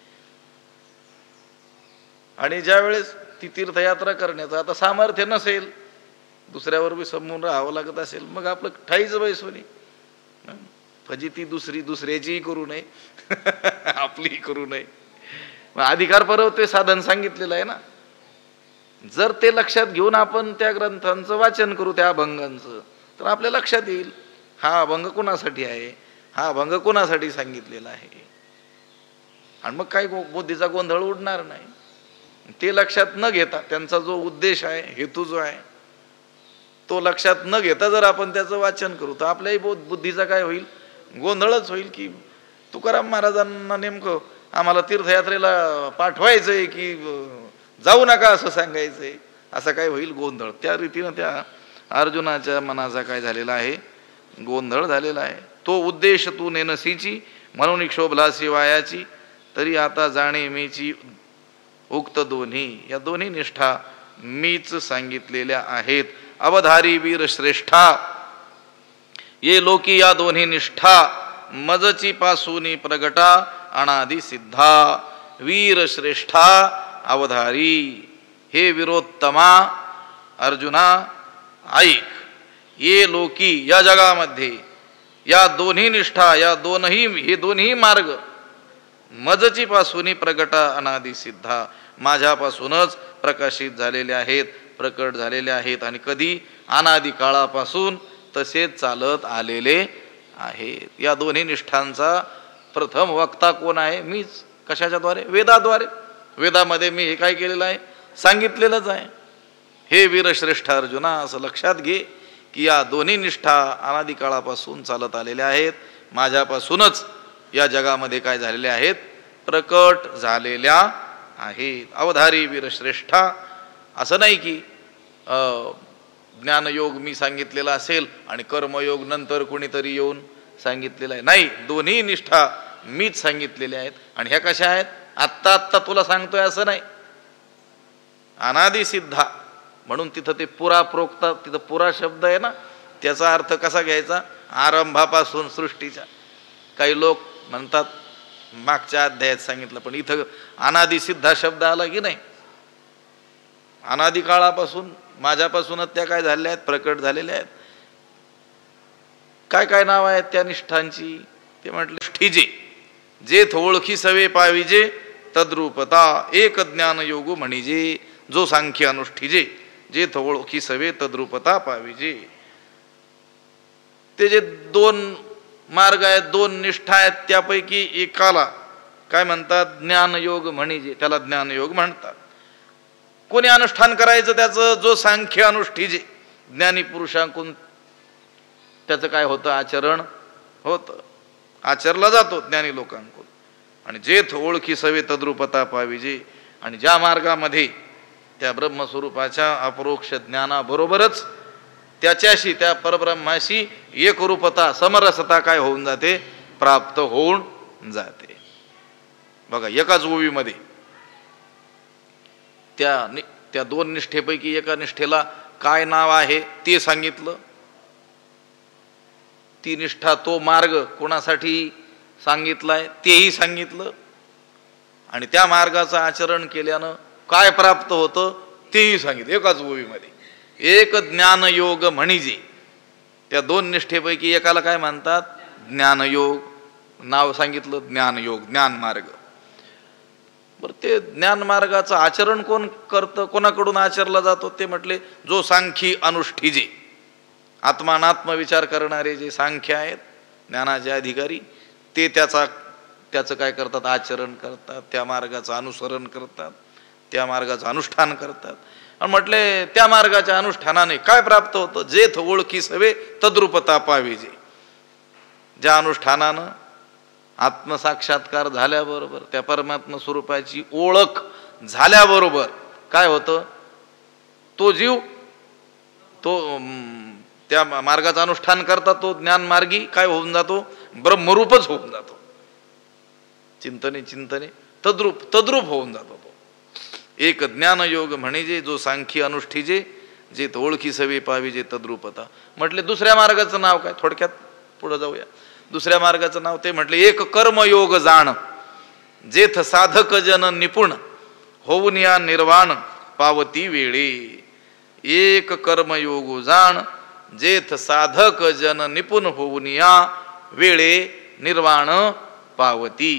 आणि ज्या वेळेस ती तीर्थयात्रा करण्याचं आता सामर्थ्य नसेल, दुसऱ्यावर बी समजून राहावं लागत असेल, मग आपलं ठाईच बाई सोनी, फजिती दुसऱ्याचीही करू नये, आपलीही करू नये. अधिकार परत्वे साधन सांगितलेलं आहे ना. जर ते लक्षात घेऊन आपण त्या ग्रंथांचं वाचन करू, त्या अभंगांचं, तर आपल्या लक्षात येईल हा अभंग कोणासाठी आहे, हा अभंग कोणासाठी सांगितलेला आहे. आणि मग काही बुद्धीचा गोंधळ उडणार नाही. ते लक्षात न घेता, त्यांचा जो उद्देश आहे, हेतू जो आहे तो लक्षात न घेता जर आपण त्याचं वाचन करू, तर आपल्याही बुद्धीचा काय होईल, गोंधळच होईल. की तुकाराम महाराजांना नेमकं आम्हाला तीर्थयात्रेला पाठवायचंय की जाऊ नका असं सांगायचंय, असं काय होईल गोंधळ. त्या रीतीनं त्या अर्जुनाच्या मनाचा काय झालेला आहे, गोंधळ झालेला आहे. तो उद्देश तू नेनसीची, म्हणून क्षोभलासी वायाची, तरी आता जाणे मीची उक्त दोन्ही. या दोन्ही निष्ठा मीच सांगितलेल्या आहेत. अवधारी वीर श्रेष्ठा ये लोकी या दोन्ही निष्ठा, मजची पासूनी प्रगटा अनादि सिद्धा. वीर श्रेष्ठा अवधारी, हे विरोत्तमा अर्जुना ऐक, ये लोकी या जगामध्ये या दोन्ही निष्ठा, या हे दोन्ही मार्ग मजची पासूनी प्रगटा अनादि सिद्धा, माझ्यापासूनच प्रकाशित झालेले आहेत, प्रकट झालेले आहेत. आणि कधी, अनादि काळापासून तसेच चालत आलेले आहेत. या दोन्ही निष्ठांचा प्रथम वक्ता कोण आहे, मीच. कशाच्या द्वारे, वेदाद्वारे. वेदामध्ये मी हे काय केलेलं आहे, सांगितलेलंच आहे. हे वीरश्रेष्ठ अर्जुना, असं लक्षात घे की या दोन्ही निष्ठा अनादि काळापासून चालत आलेल्या आहेत, माझ्यापासूनच या जगामध्ये काय झालेल्या आहेत, प्रकट झालेल्या आहेत. अवधारी वीरश्रेष्ठा, असं नाही की ज्ञानयोग मी सांगितलेला असेल आणि कर्मयोग नंतर कोणीतरी येऊन सांगितलेला आहे. नाही, दोन्ही निष्ठा मीच सांगितलेल्या आहेत. आणि ह्या कशा आहेत, आत्ता आत्ता तुला सांगतोय असं नाही, अनादि सिद्धा. म्हणून तिथं ते पुरा प्रोक्ता, तिथं पुरा शब्द आहे ना, त्याचा अर्थ कसा घ्यायचा, आरंभापासून सृष्टीच्या. काही लोक म्हणतात मागच्या अध्यायात सांगितलं, पण इथं अनादि सिद्धा शब्द आला की नाही, अनादि काळापासून माझ्यापासूनच त्या काय झालेल्या आहेत, प्रकट झालेल्या आहेत. काय काय नाव आहेत त्या निष्ठांची, ते म्हटलं निष्ठीजे, जे ओळखी सवे पाविजे, तद्रूपता एक ज्ञान योगू म्हणिजे, जो सांख्य अनुष्ठिजे, जे ओळखी सवे तद्रूपता पाविजे. ते जे दोन मार्ग आहेत, दोन निष्ठा आहेत, त्यापैकी एकाला काय म्हणतात, ज्ञानयोग म्हणिजे, त्याला ज्ञानयोग म्हणतात. कोणी अनुष्ठान करायचं त्याचं, जो सांख्य अनुष्ठिजे, ज्ञानी पुरुषांकडून त्याचं काय होतं, आचरण होतं, आचरला जातो ज्ञानी लोकांकडून. आणि जे ओळखी सवे तद्रूपता पाविजे, आणि ज्या मार्गामध्ये त्या ब्रह्मस्वरूपाच्या अपरोक्ष ज्ञानाबरोबरच त्याच्याशी, त्या परब्रह्माशी एकरूपता, समरसता काय होऊन जाते, प्राप्त होऊन जाते. बघा, एकाच ओवीमध्ये त्या दोन निष्ठेपैकी एका निष्ठेला काय नाव आहे ते सांगितलं. ती निष्ठा, तो मार्ग कोणासाठी सांगितलाय तेही सांगितलं. आणि त्या मार्गाचं आचरण केल्यानं काय प्राप्त होतं तेही सांगितलं एकाच ओवीमध्ये. एक ज्ञानयोग म्हणिजे, त्या दोन निष्ठेपैकी एकाला काय म्हणतात, ज्ञानयोग. नाव सांगितलं ज्ञानयोग, ज्ञान मार्ग. पर ते ज्ञानमार्गाचं आचरण कोण करतं, कोणाकडून आचरला जातो ते म्हटले जो सांख्यी अनुष्ठीजे. आत्मानात्म विचार करणारे जे सांख्य आहेत, ज्ञानाचे अधिकारी, ते त्याचं काय करतात, आचरण करतात, त्या मार्गाचं अनुसरण करतात, त्या मार्गाचं अनुष्ठान करतात. आणि म्हटले त्या मार्गाच्या अनुष्ठानाने काय प्राप्त होतं, जेथ ओळखी सवे तद्रूपता पाविजे. ज्या अनुष्ठानानं आत्मसाक्षात्कार झाल्याबरोबर, त्या परमात्मा स्वरूपाची ओळख झाल्याबरोबर काय होतं, तो जीव तो त्या मार्गाचं अनुष्ठान करता तो ज्ञानमार्गी काय होऊन जातो, ब्रह्मरूपच होऊन जातो. चिंतने चिंतने तद्रूप होऊन जातो तो. एक ज्ञानयोग म्हणजे जो सांख्य अनुष्ठीजे, जे ओळखी सवे पाविजे तद्रूपता. म्हटले दुसऱ्या मार्गाचं नाव काय, थोडक्यात पुढे जाऊया. दुसऱ्या मार्गाचं नाव ते म्हटले एक कर्मयोग जाण, जेथ साधक जन निपुण होऊन या निर्वाण पावती वेळे. एक कर्मयोग जाण, जेथ साधक जन निपुण होऊन या वेळे निर्वाण पावती.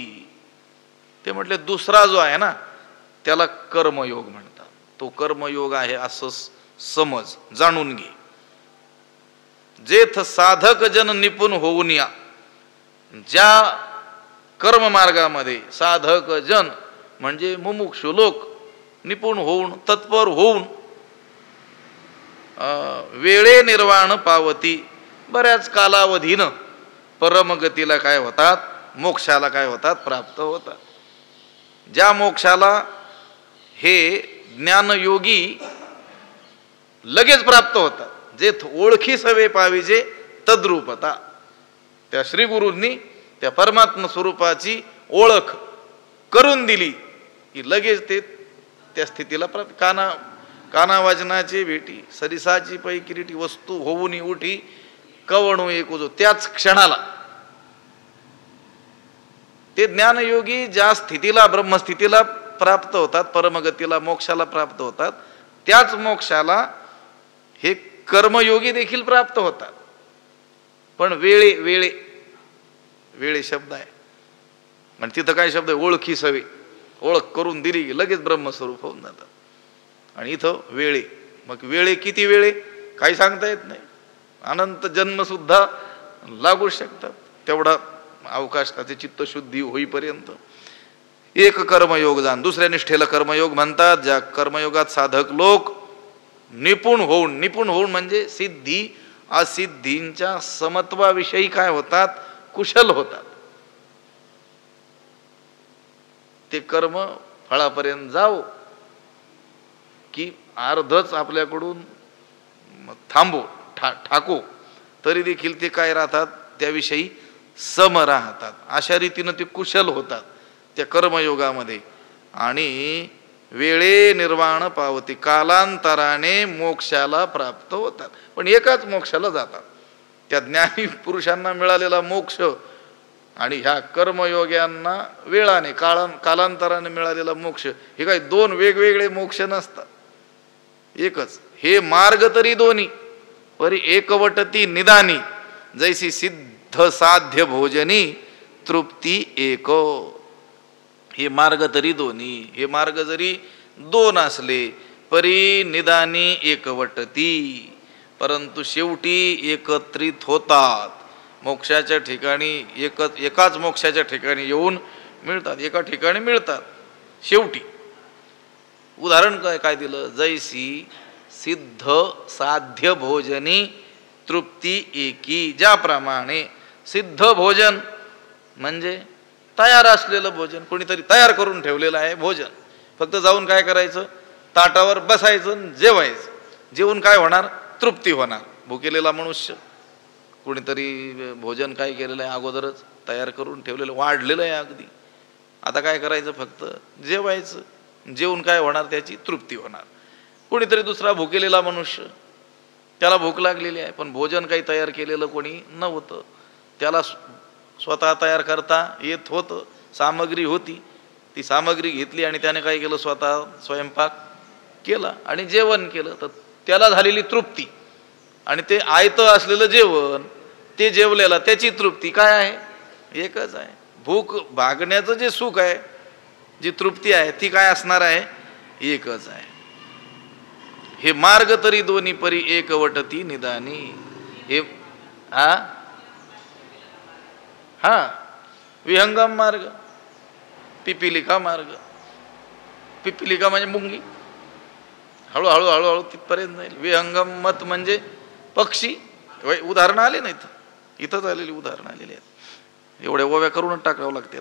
ते म्हटले दुसरा जो आहे ना त्याला कर्मयोग म्हणतात. तो कर्मयोग आहे असं समज, जाणून घे. जेथ साधक जन निपुण होऊन या, ज्या कर्ममार्गामध्ये साधक जन म्हणजे मुमुक्षु लोक निपुण होऊन, तत्पर होऊन वेळे निर्वाण पावती, बऱ्याच कालावधीनं परमगतीला काय होतात, मोक्षाला काय होतात, प्राप्त होतात. ज्या मोक्षाला हे ज्ञानयोगी लगेच प्राप्त होतात, जे ओळखी सवे पाविजे तद्रूपता. त्या श्रीगुरूंनी त्या परमात्मा स्वरूपाची ओळख करून दिली की लगेच ते त्या स्थितीला प्राप्त. काना वाजनाचे भेटी सरिसाची पै किरीटी, वस्तू होऊनी उठी कवणू एकूजो. त्याच क्षणाला ते ज्ञानयोगी ज्या स्थितीला, ब्रह्मस्थितीला प्राप्त होतात, परमगतीला मोक्षाला प्राप्त होतात, त्याच मोक्षाला हे कर्मयोगी देखील प्राप्त होतात. पण वेळे वेळे वेळे शब्द आहे. आणि तिथं काय शब्द आहे, ओळखी सवे. ओळख करून दिली की लगेच ब्रह्मस्वरूप होऊन जातात. आणि इथं वेळे, मग वेळे किती वेळे काही सांगता येत नाही. अनंत जन्म सुद्धा लागू शकतात, तेवढा अवकाश त्याचे चित्तशुद्धी होईपर्यंत. एक कर्मयोग जाण, दुसऱ्या निष्ठेला कर्मयोग म्हणतात. ज्या कर्मयोगात साधक लोक निपुण होऊन म्हणजे सिद्धी असिद्धींच्या समत्वाविषयी काय होतात, कुशल होतात. ते कर्म फळापर्यंत जाओ की अर्धच आपल्याकडून थांबो ठाको तरी देखील ते काय राहतात, त्याविषयी सम राहतात. अशा रीतीनं ते कुशल होतात त्या कर्मयोगामध्ये. आणि वेळे निर्वाण पावती, कालांतराने मोक्षाला प्राप्त होतात. पण एकाच मोक्षाला जातात. त्या ज्ञानी पुरुषांना मिळालेला मोक्ष आणि ह्या कर्मयोग्यांना वेळाने कालांतराने मिळालेला मोक्ष, हे काय दोन वेगवेगळे मोक्ष नसतात, एकच. हे मार्ग तरी दोन्ही, परी एकवटती निदानी, जैसी सिद्ध साध्य भोजनी तृप्ती एक. हे मार्ग तरी दोन्ही, हे मार्ग जरी दोन असले परी निदानी एकवटती, परंतु शेवटी एकत्रित होतात. मोक्षाच्या ठिकाणी एकाच मोक्षाच्या ठिकाणी येऊन मिळतात, एका ठिकाणी मिळतात शेवटी. उदाहरण काय दिलं, जैसी सिद्ध साध्य भोजनी तृप्ती एकी. ज्याप्रमाणे सिद्ध भोजन म्हणजे तयार असलेलं भोजन, कोणीतरी तयार करून ठेवलेलं आहे भोजन, फक्त जाऊन काय करायचं, ताटावर बसायचं, जेवायचं. जेवून काय होणार, तृप्ती होणार. भुकेलेला मनुष्य, कोणीतरी भोजन काय केलेलं आहे, अगोदरच तयार करून ठेवलेलं, वाढलेलं आहे अगदी. आता काय करायचं, फक्त जेवायचं. जेवून काय होणार, त्याची तृप्ती होणार. कोणीतरी दुसरा भुकेलेला मनुष्य, त्याला भूक लागलेली आहे, पण भोजन काही तयार केलेलं कोणी नव्हतं, त्याला स्वतः तयार करता येत होतं, सामग्री होती, ती सामग्री घेतली आणि त्याने काय केलं, स्वतः स्वयंपाक केला आणि जेवण केलं, तर त्याला झालेली तृप्ती. आणि ते आयतं असलेलं जेवण, ते जेवलेला त्याची तृप्ती काय आहे, एकच आहे. भूक भागण्याचं जे सुख आहे जी तृप्ती आहे ती काय असणार आहे? एकच आहे. हे मार्ग तरी दोन्ही परी एकवटती निदानी. हे हा विहंगम मार्ग, पिपिलिका मार्ग. पिपिलिका म्हणजे मुंगी, हळूहळू हळूहळू तिथपर्यंत जाईल. विहंगम मत म्हणजे पक्षी. उदाहरणं आले नाहीत, इथंच आलेली उदाहरणं आलेली आहेत. एवढ्या ओव्या करूनच टाकावं लागते.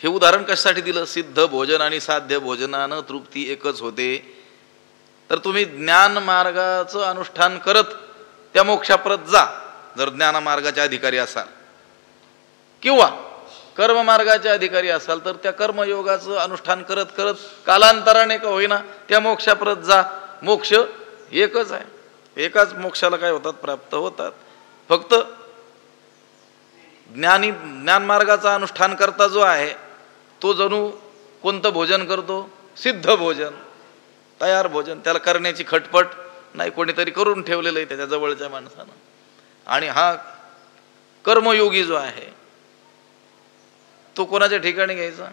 हे उदाहरण कशासाठी दिलं? सिद्ध भोजन आणि साध्य भोजनानं तृप्ती एकच होते. तर तुम्ही ज्ञान मार्गाचं अनुष्ठान करत त्या मोक्षाप्रत जा, जर ज्ञान मार्गाच्या अधिकारी असाल, किंवा कर्म मार्गाच्या अधिकारी असाल तर त्या कर्मयोगाचं अनुष्ठान करत करत कालांतराने का होईना त्या मोक्षाप्रत जा. मोक्ष एकच आहे. एकाच मोक्षाला काय होतात? प्राप्त होतात. फक्त ज्ञान मार्गाचा अनुष्ठान करता जो आहे तो जणू कोणतं भोजन करतो? सिद्ध भोजन, तयार भोजन. त्याला करण्याची खटपट नाही, कोणीतरी करून ठेवलेलं आहे त्याच्या जवळच्या माणसानं. आणि हा कर्मयोगी जो आहे तो कोणाच्या ठिकाणी घ्यायचा?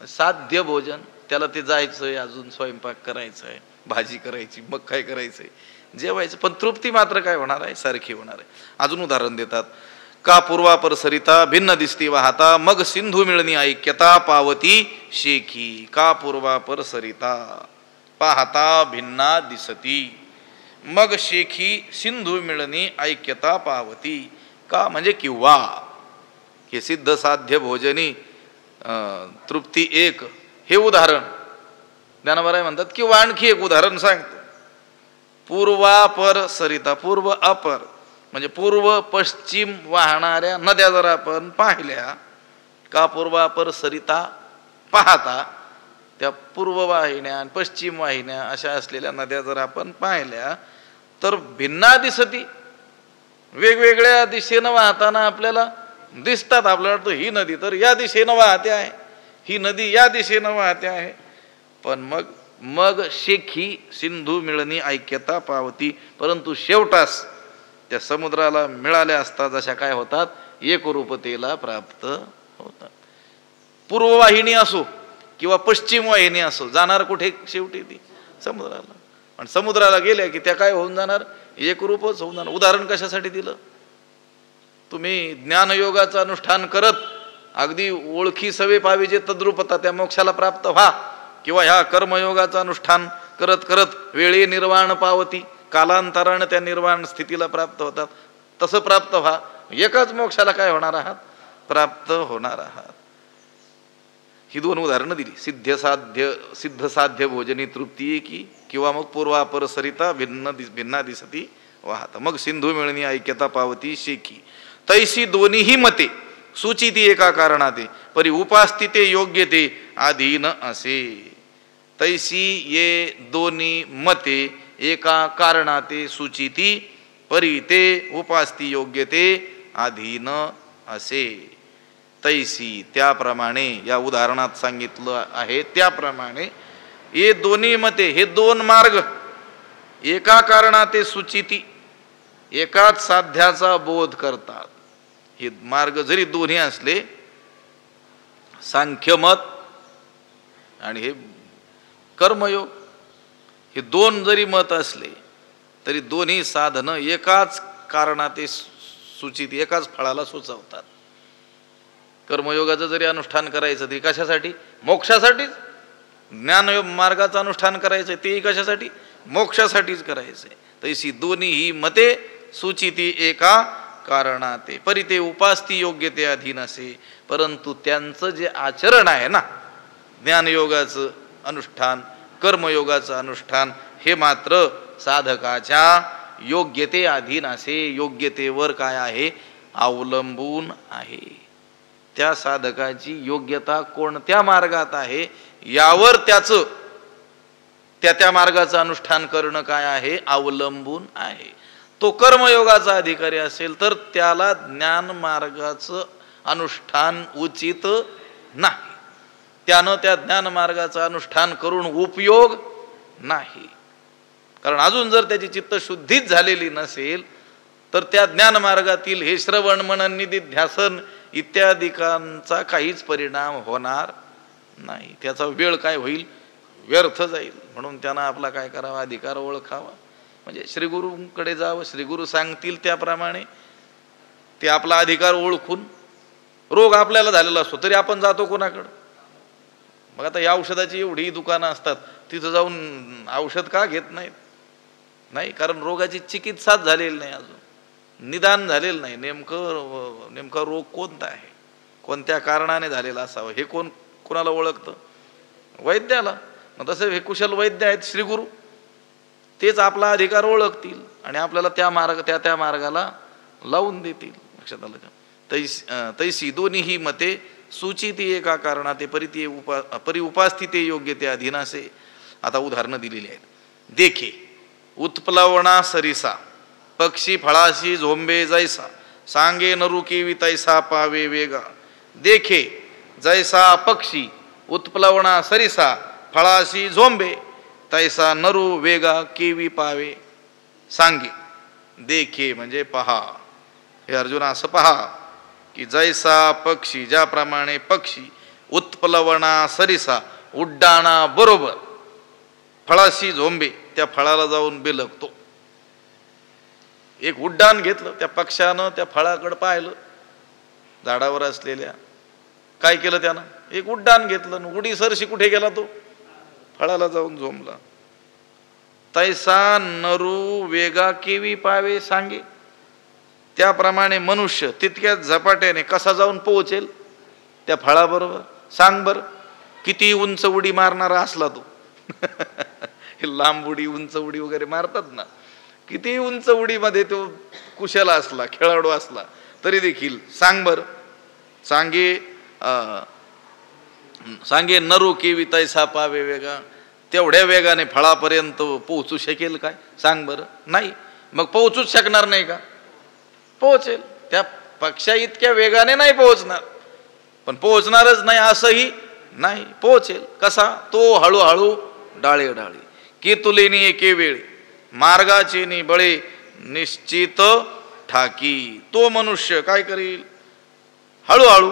साध्य भोजन. त्याला ते जायचंय, अजून स्वयंपाक करायचंय, भाजी करायची, मग काय करायचंय, जेवायचं. पण तृप्ती मात्र काय होणार आहे? सारखी होणार आहे. अजून उदाहरण देतात. का पूर्वापर सरिता भिन्न दिसती वाहता, मग सिंधू मिळणी ऐक्यता पावती शेखी. का पूर्वापर सरिता पाहता भिन्ना दिसती, मग शेखी सिंधू मिळणी ऐक्यता पावती. का म्हणजे किंवा. हे सिद्ध साध्य भोजनी तृप्ती एक, हे उदाहरण ज्ञानोबा म्हणतात. किंवा आणखी एक उदाहरण सांगतो. पूर्वापर सरिता, पूर्व अपर म्हणजे पूर्व पश्चिम वाहणाऱ्या नद्या जर आपण पाहिल्या, का पूर्वापर सरिता पाहता त्या पूर्व वाहिन्या आणि पश्चिम वाहिन्या अशा असलेल्या नद्या जर आपण पाहिल्या तर भिन्ना दिसती, वेगवेगळ्या दिशेनं वाहताना आपल्याला दिसतात. आपल्याला वाटतं ही नदी तर या दिशेनं वाहते आहे, ही नदी या दिशेनं वाहते आहे. पण मग शेखी सिंधू मिळणी ऐक्यता पावती. परंतु शेवटास त्या समुद्राला मिळाल्या असता जशा काय होतात? एकरूपतेला प्राप्त होतात. पूर्ववाहिनी असो किंवा पश्चिम वाहिनी असो, जाणार कुठे? शेवटी ती समुद्राला. पण समुद्राला गेल्या की त्या काय होऊन जाणार? एकरूपच होऊन जाणार. उदाहरण कशासाठी दिलं? तुम्ही ज्ञानयोगाचं अनुष्ठान करत अगदी ओळखी सवे पाविजे तद्रूपता त्या मोक्षाला प्राप्त व्हा, किंवा ह्या कर्मयोगाचं अनुष्ठान करत करत वेळे निर्वाण पावती, कालांतराने त्या निर्वाण स्थितीला प्राप्त होतात. तसं प्राप्त व्हा. एकाच मोक्षाला काय होणार आहात? प्राप्त होणार आहात. ही दोन उदाहरणं दिली. सिद्ध साध्य भोजनी तृप्ती एकी, किंवा मग पूर्वापर सरिता भिन्ना दिसती वाहता, मग सिंधू मिळणी ऐक्यता पावती शेखी. तैसी दोन्ही मते सूचिती एका कारणाते, परी उपास्थिते योग्य ते अधीन असे. तैसी ये दोन्ही मते एका कारणाते सूचिती, परी ते उपास्ती योग्य ते अधीन असे. तैसी त्याप्रमाणे, या उदाहरणात सांगितलं आहे त्याप्रमाणे, हे दोन्ही मते, हे दोन मार्ग एका कारणाते सूचिती, एकाच साध्याचा बोध करतात. हे मार्ग जरी दोन्ही असले, सांख्यमत आणि हे कर्मयोग, हे दोन जरी मत असले तरी दोन्ही साधनं एकाच कारणाते सूचित, एकाच फळाला सुचवतात. कर्मयोगाचं जरी अनुष्ठान करायचं ते कशासाठी? मोक्षासाठीच. ज्ञानयोग मार्गाचं अनुष्ठान करायचं ते कशासाठी? मोक्षासाठीच करायचंय. तैसी दोन्ही ही मते सूचिती एका कारणाते, परी ते उपास्ती योग्य ते अधीन असे. परंतु त्यांचं जे आचरण आहे ना, ज्ञानयोगाचं अनुष्ठान, कर्मयोगाचं अनुष्ठान, हे मात्र साधकाच्या योग्यते अधीन असे. योग्यतेवर काय आहे? अवलंबून आहे. त्या साधकाची योग्यता कोणत्या मार्गात आहे यावर त्याचं त्या मार्गाचं अनुष्ठान करणं काय आहे? अवलंबून आहे. तो कर्मयोगाचा अधिकारी असेल तर त्याला ज्ञान मार्गाचं अनुष्ठान उचित नाही, त्यानं त्या ज्ञान मार्गाचं अनुष्ठान करून उपयोग नाही. कारण अजून जर त्याची चित्तशुद्धीच झालेली नसेल तर त्या ज्ञान मार्गातील हे श्रवण मनन निधी ध्यासन इत्यादिकांचा काहीच परिणाम होणार नाही. त्याचा वेळ काय होईल, व्यर्थ जाईल. म्हणून त्यानं आपला काय करावा, अधिकार ओळखावा. म्हणजे श्रीगुरूंकडे जावं, श्रीगुरू सांगतील त्याप्रमाणे ते आपला अधिकार ओळखून. रोग आपल्याला झालेला असतो तरी आपण जातो कोणाकडं? मग आता या औषधाची एवढी दुकानं असतात, तिथं जाऊन औषध का घेत नाहीत? नाही, कारण रोगाची चिकित्साच झालेली नाही, अजून निदान झालेलं नाही. नेमका रोग कोणता आहे, कोणत्या कारणाने झालेला असावं हे कोणाला ओळखतं? वैद्याला. मग तसं हे कुशल वैद्य आहेत श्रीगुरू, तेच आपला अधिकार ओळखतील आणि आपल्याला त्या मार्गाला लावून देतील. लक्षात आलं का? तैसी दोन्ही मते सूचित एका कारणाते परी उपास्थिते योग्य ते अधीनासे. आता उदाहरणं दिलेली आहेत. देखे उत्प्लवना सरिसा पक्षी फळाशी झोंबे जैसा सांगे नरू केवी तैसा पावे वेगा. देखे जैसा पक्षी उत्प्लवना सरिसा फळाशी झोंबे तैसा नरू वेगा केवी पावे सांगे. देखे म्हणजे पहा. हे अर्जुना असं पहा की जैसा पक्षी, ज्याप्रमाणे पक्षी उत्प्लवना सरिसा उड्डाणा बरोबर फळाशी झोंबे, त्या फळाला जाऊन बिलगतो. एक उड्डाण घेतलं त्या पक्षानं, त्या फळाकडे पाहिलं झाडावर असलेल्या, काय केलं त्यानं? एक उड्डाण घेतलं, उडी सरशी कुठे गेला तो? फळाला जाऊन झोंबला. तैसा नरू वेगा केवी पावे सांगे. त्याप्रमाणे मनुष्य तितक्याच झपाट्याने कसा जाऊन पोहोचेल त्या फळाबरोबर? सांग बर, किती उंच उडी मारणारा असला तो. लांब उडी, उंच उडी वगैरे मारतात ना, किती उंच उडीमध्ये तो कुशल असला, खेळाडू असला तरी देखील सांग बर, सांगे नरू केवी तैसा पावे वेगा, तेवढ्या वेगाने फळापर्यंत पोहोचू शकेल काय? सांग बरं. नाही. मग पोहोचूच शकणार नाही का? पोहोचेल. त्या पक्षा इतक्या वेगाने नाही पोहोचणार, पण पोहोचणारच नाही असंही नाही, पोहोचेल. कसा? तो हळूहळू डाळे डाळे की तुलेनी एके वेळी मार्गाचे नि बळे निश्चित ठाकी. तो मनुष्य काय करील? हळूहळू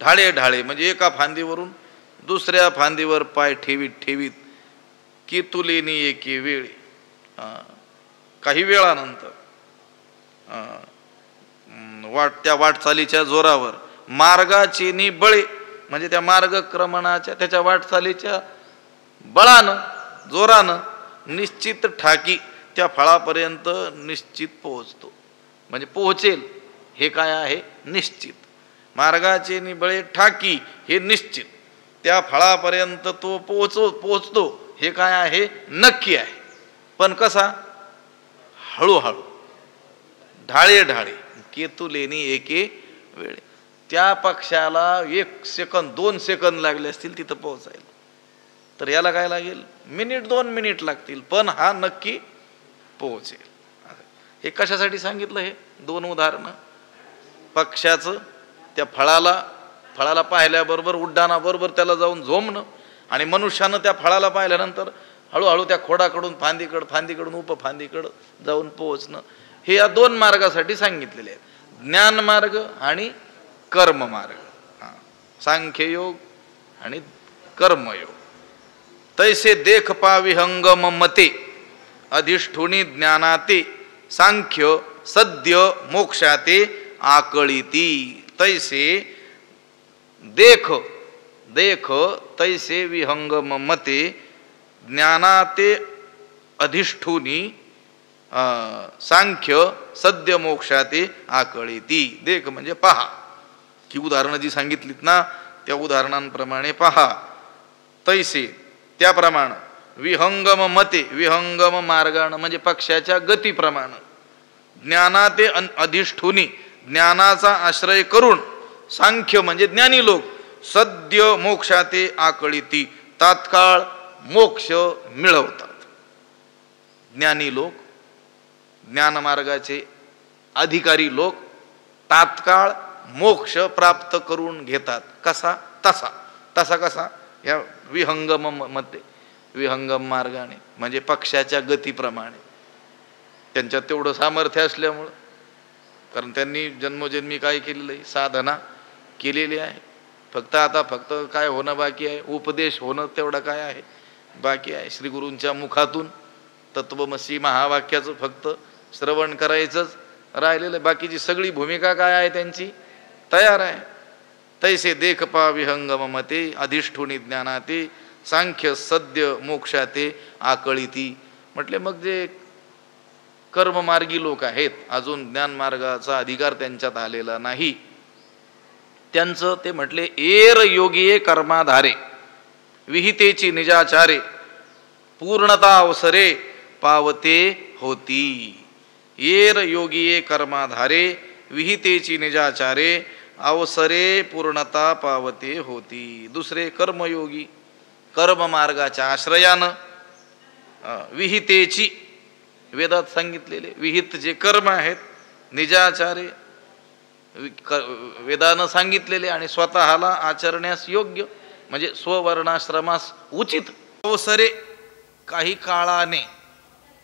ढाळे ढाळे म्हणजे एका फांदीवरून दुसऱ्या फांदीवर पाय ठेवीत ठेवीत की तुलेनी एके वेळी, काही वेळानंतर त्या वाटचालीच्या जोरावर मार्गाची नि बळे म्हणजे त्या मार्गक्रमणाच्या त्याच्या वाटचालीच्या बळानं, जोरानं निश्चित ठाकी त्या फळापर्यंत निश्चित पोहोचतो. म्हणजे पोहोचेल हे काय आहे? निश्चित. मार्गाचे नि बळे ठाकी हे निश्चित. त्या फळापर्यंत तो पोहोचतो हे काय आहे? नक्की आहे. पण कसा? हळूहळू ढाळे ढाळे केतुलेनी एके वेळे. त्या पक्षाला 1 सेकंद 2 सेकंद लागले असतील तिथं पोहोचायला, तर याला काय लागेल? मिनिट 2 मिनिट लागतील, पण हा नक्की पोहोचेल. हे कशासाठी सांगितलं? हे 2 उदाहरणं. पक्षाचं त्या फळाला पाहिल्याबरोबर उड्डाणाबरोबर त्याला जाऊन झोंबणं, आणि मनुष्यानं त्या फळाला पाहिल्यानंतर हळूहळू त्या खोडाकडून फांदीकडून उपफांदीकडं जाऊन पोहोचणं. हे या 2 मार्गासाठी सांगितलेले आहेत. ज्ञान मार्ग आणि कर्म मार्ग. सांख्ययोग आणि कर्मयोग. तैसे देख पावी हंगम मते अधिष्ठुनी ज्ञानाते सांख्य सद्य मोक्षाते आकळीती. तैसे देख तैसे विहंगम मते ज्ञानाते अधिष्ठुनी सांख्य सद्य मोक्षाते आकळीती. देख म्हणजे पहा. की उदाहरणं जी सांगितलीत ना त्या उदाहरणांप्रमाणे पहा. तैसे त्याप्रमाणे विहंगम मते, विहंगम मार्गानं म्हणजे पक्षाच्या गतीप्रमाणे, ज्ञानाते अधिष्ठुनी ज्ञानाचा आश्रय करून, सांख्य म्हणजे ज्ञानी लोक, सद्य मोक्षाते आकळीती तात्काळ मोक्ष मिळवतात. ज्ञानी लोक, ज्ञानमार्गाचे अधिकारी लोक तात्काळ मोक्ष प्राप्त करून घेतात. कसा? तसा कसा? या विहंगम मध्ये, विहंगम मार्गाने म्हणजे पक्षाच्या गतीप्रमाणे. त्यांच्यात तेवढं सामर्थ्य असल्यामुळं कारण त्यांनी जन्मोजन्मी काय केलेलं आहे, साधना केलेली आहे. फक्त काय होणं बाकी आहे, उपदेश होणं तेवढं काय आहे बाकी आहे. श्री गुरूंच्या मुखातून तत्वमसी महावाक्याचं फक्त श्रवण करायचंच राहिलेलं आहे. बाकीची सगळी भूमिका काय आहे त्यांची तयार आहे. तैसे देख पा विहंगम मते अधिष्ठुनी ज्ञानाते सांख्य सद्य मोक्षाते आकळीती. म्हटले मग जे कर्ममार्गी लोक आहेत, अजून ज्ञानमार्गाचा अधिकार त्यांच्यात आलेला नाही, त्यांचं ते म्हटले एर योगिये कर्माधारे विहितेची निजाचारे पूर्णता अवसरे पावते होती. येर योगिये कर्माधारे विहितेची निजाचारे अवसरे पूर्णता पावते होती. दुसरे कर्मयोगी कर्ममार्गाच्या आश्रयानं विहितेची वेदात सांगितलेले विहित जे कर्म आहेत निजाचारे वेदानं सांगितलेले आणि स्वतःला आचरण्यास योग्य म्हणजे स्ववर्णाश्रमास उचित अवसरे काही काळाने,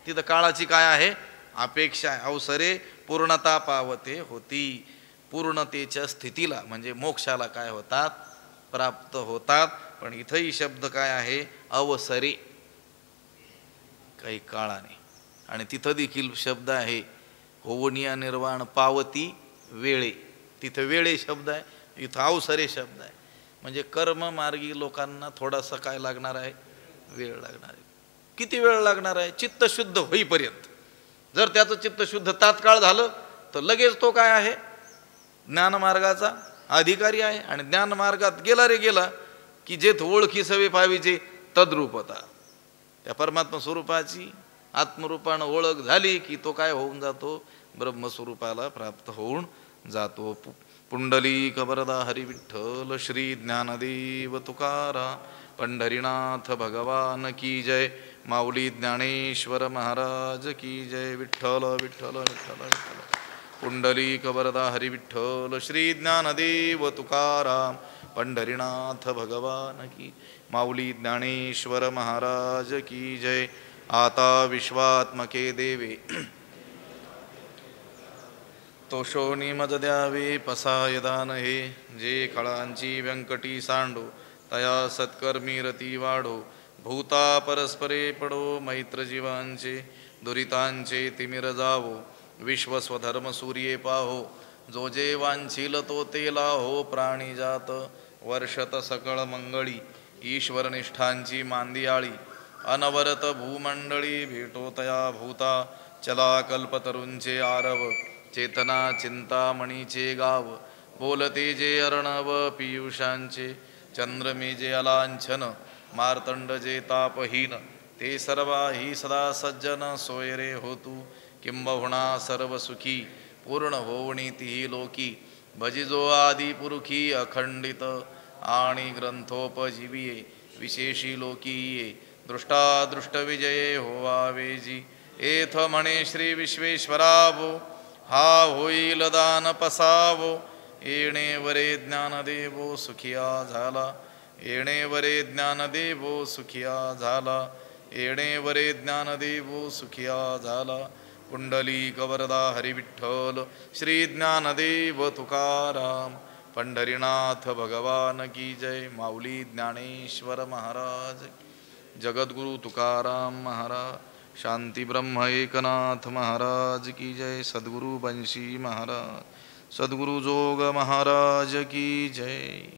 तिथं काळाची काय आहे अपेक्षा आहे, अवसरे पूर्णता पावते होती. पूर्णतेच्या स्थितीला म्हणजे मोक्षाला काय होतात प्राप्त होतात. पण इथंही शब्द काय आहे अवसरे काही काळाने. आणि तिथं देखील शब्द आहे होवनिया निर्वाण पावती वेळे. तिथं वेळे शब्द आहे, इथं अवसरे शब्द आहे. म्हणजे कर्ममार्गी लोकांना थोडासा काय लागणार आहे वेळ लागणार आहे. किती वेळ लागणार आहे चित्त शुद्ध होईपर्यंत. जर त्याचं चित्त शुद्ध तात्काळ झालं तर लगेच तो काय आहे ज्ञानमार्गाचा अधिकारी आहे. आणि ज्ञानमार्गात गेला रे गेला की जे ओळखी सवे पावीचे तद्रूपता त्या परमात्मा स्वरूपाची आत्मरूपानं ओळख झाली की तो काय होऊन जातो ब्रह्मस्वरूपाला प्राप्त होऊन जातो. पुंडलिक वरदा हरी विठ्ठल श्री ज्ञानदेव तुकाराम पंढरीनाथ भगवान की जय. माऊली ज्ञानेश्वर महाराज की जय. विठ्ठल विठ्ठल विठ्ठल विठ्ठल. पुंडलिक वरदा हरी विठ्ठल श्री ज्ञानदेव तुकाराम पंढरीनाथ भगवान की. माऊली ज्ञानेश्वर महाराज की जय. आता विश्वात्मके देवे तोषोनी मज द्यावे पसाय दान हे. जे खळांची व्यंकटी सांडो तया सत्कर्मी रती वाढो. भूता परस्परे पडो मैत्र जीवांचे दुरितांचे तिमिर जावो. विश्व स्वधर्म सूर्ये पाहो जो जे वांछील तो ते लाहो. प्राणी जात वर्षत सकळ मंगळी ईश्वर निष्ठांची मांदियाळी. अनवरत भूमंडळी भेटो तया भूता चला कल्पतरूंचे आरव. चेतना चिंतामणीचे गाव बोलते जे अर्णव पियुषांचे. चंद्रमे जे अलांछन मार्तंड जे तापहीन ते सर्वाही सदा सज्जन सोयरे होतू. किंबहुना सर्व सुखी पूर्ण होवणी तिही लोकी. भजिजो आदि पुरुखी अखंडित आणि ग्रंथोपजीविये विशेषी लोकीये. दृष्टादृष्ट विजये होवावेजी एथ म्हणे श्री विश्वेश्वरावो. हा होईल दान पसावो येणे वरे ज्ञान देवो सुखिया झाला. येणे वरे ज्ञान देवो सुखिया झाला. येणे वरे ज्ञान देवो सुखिया झाला. पुंडलिक वरदा हरी विठ्ठल श्री ज्ञानदेव तुकाराम पंढरीनाथ भगवान की जय. माऊली ज्ञानेश्वर महाराज. जगद्गुरु तुकाराम महाराज. शांती ब्रह्म एकनाथ महाराज की जय. सद्गुरु बंशी महाराज. सद्गुरु जोग महाराज की जय.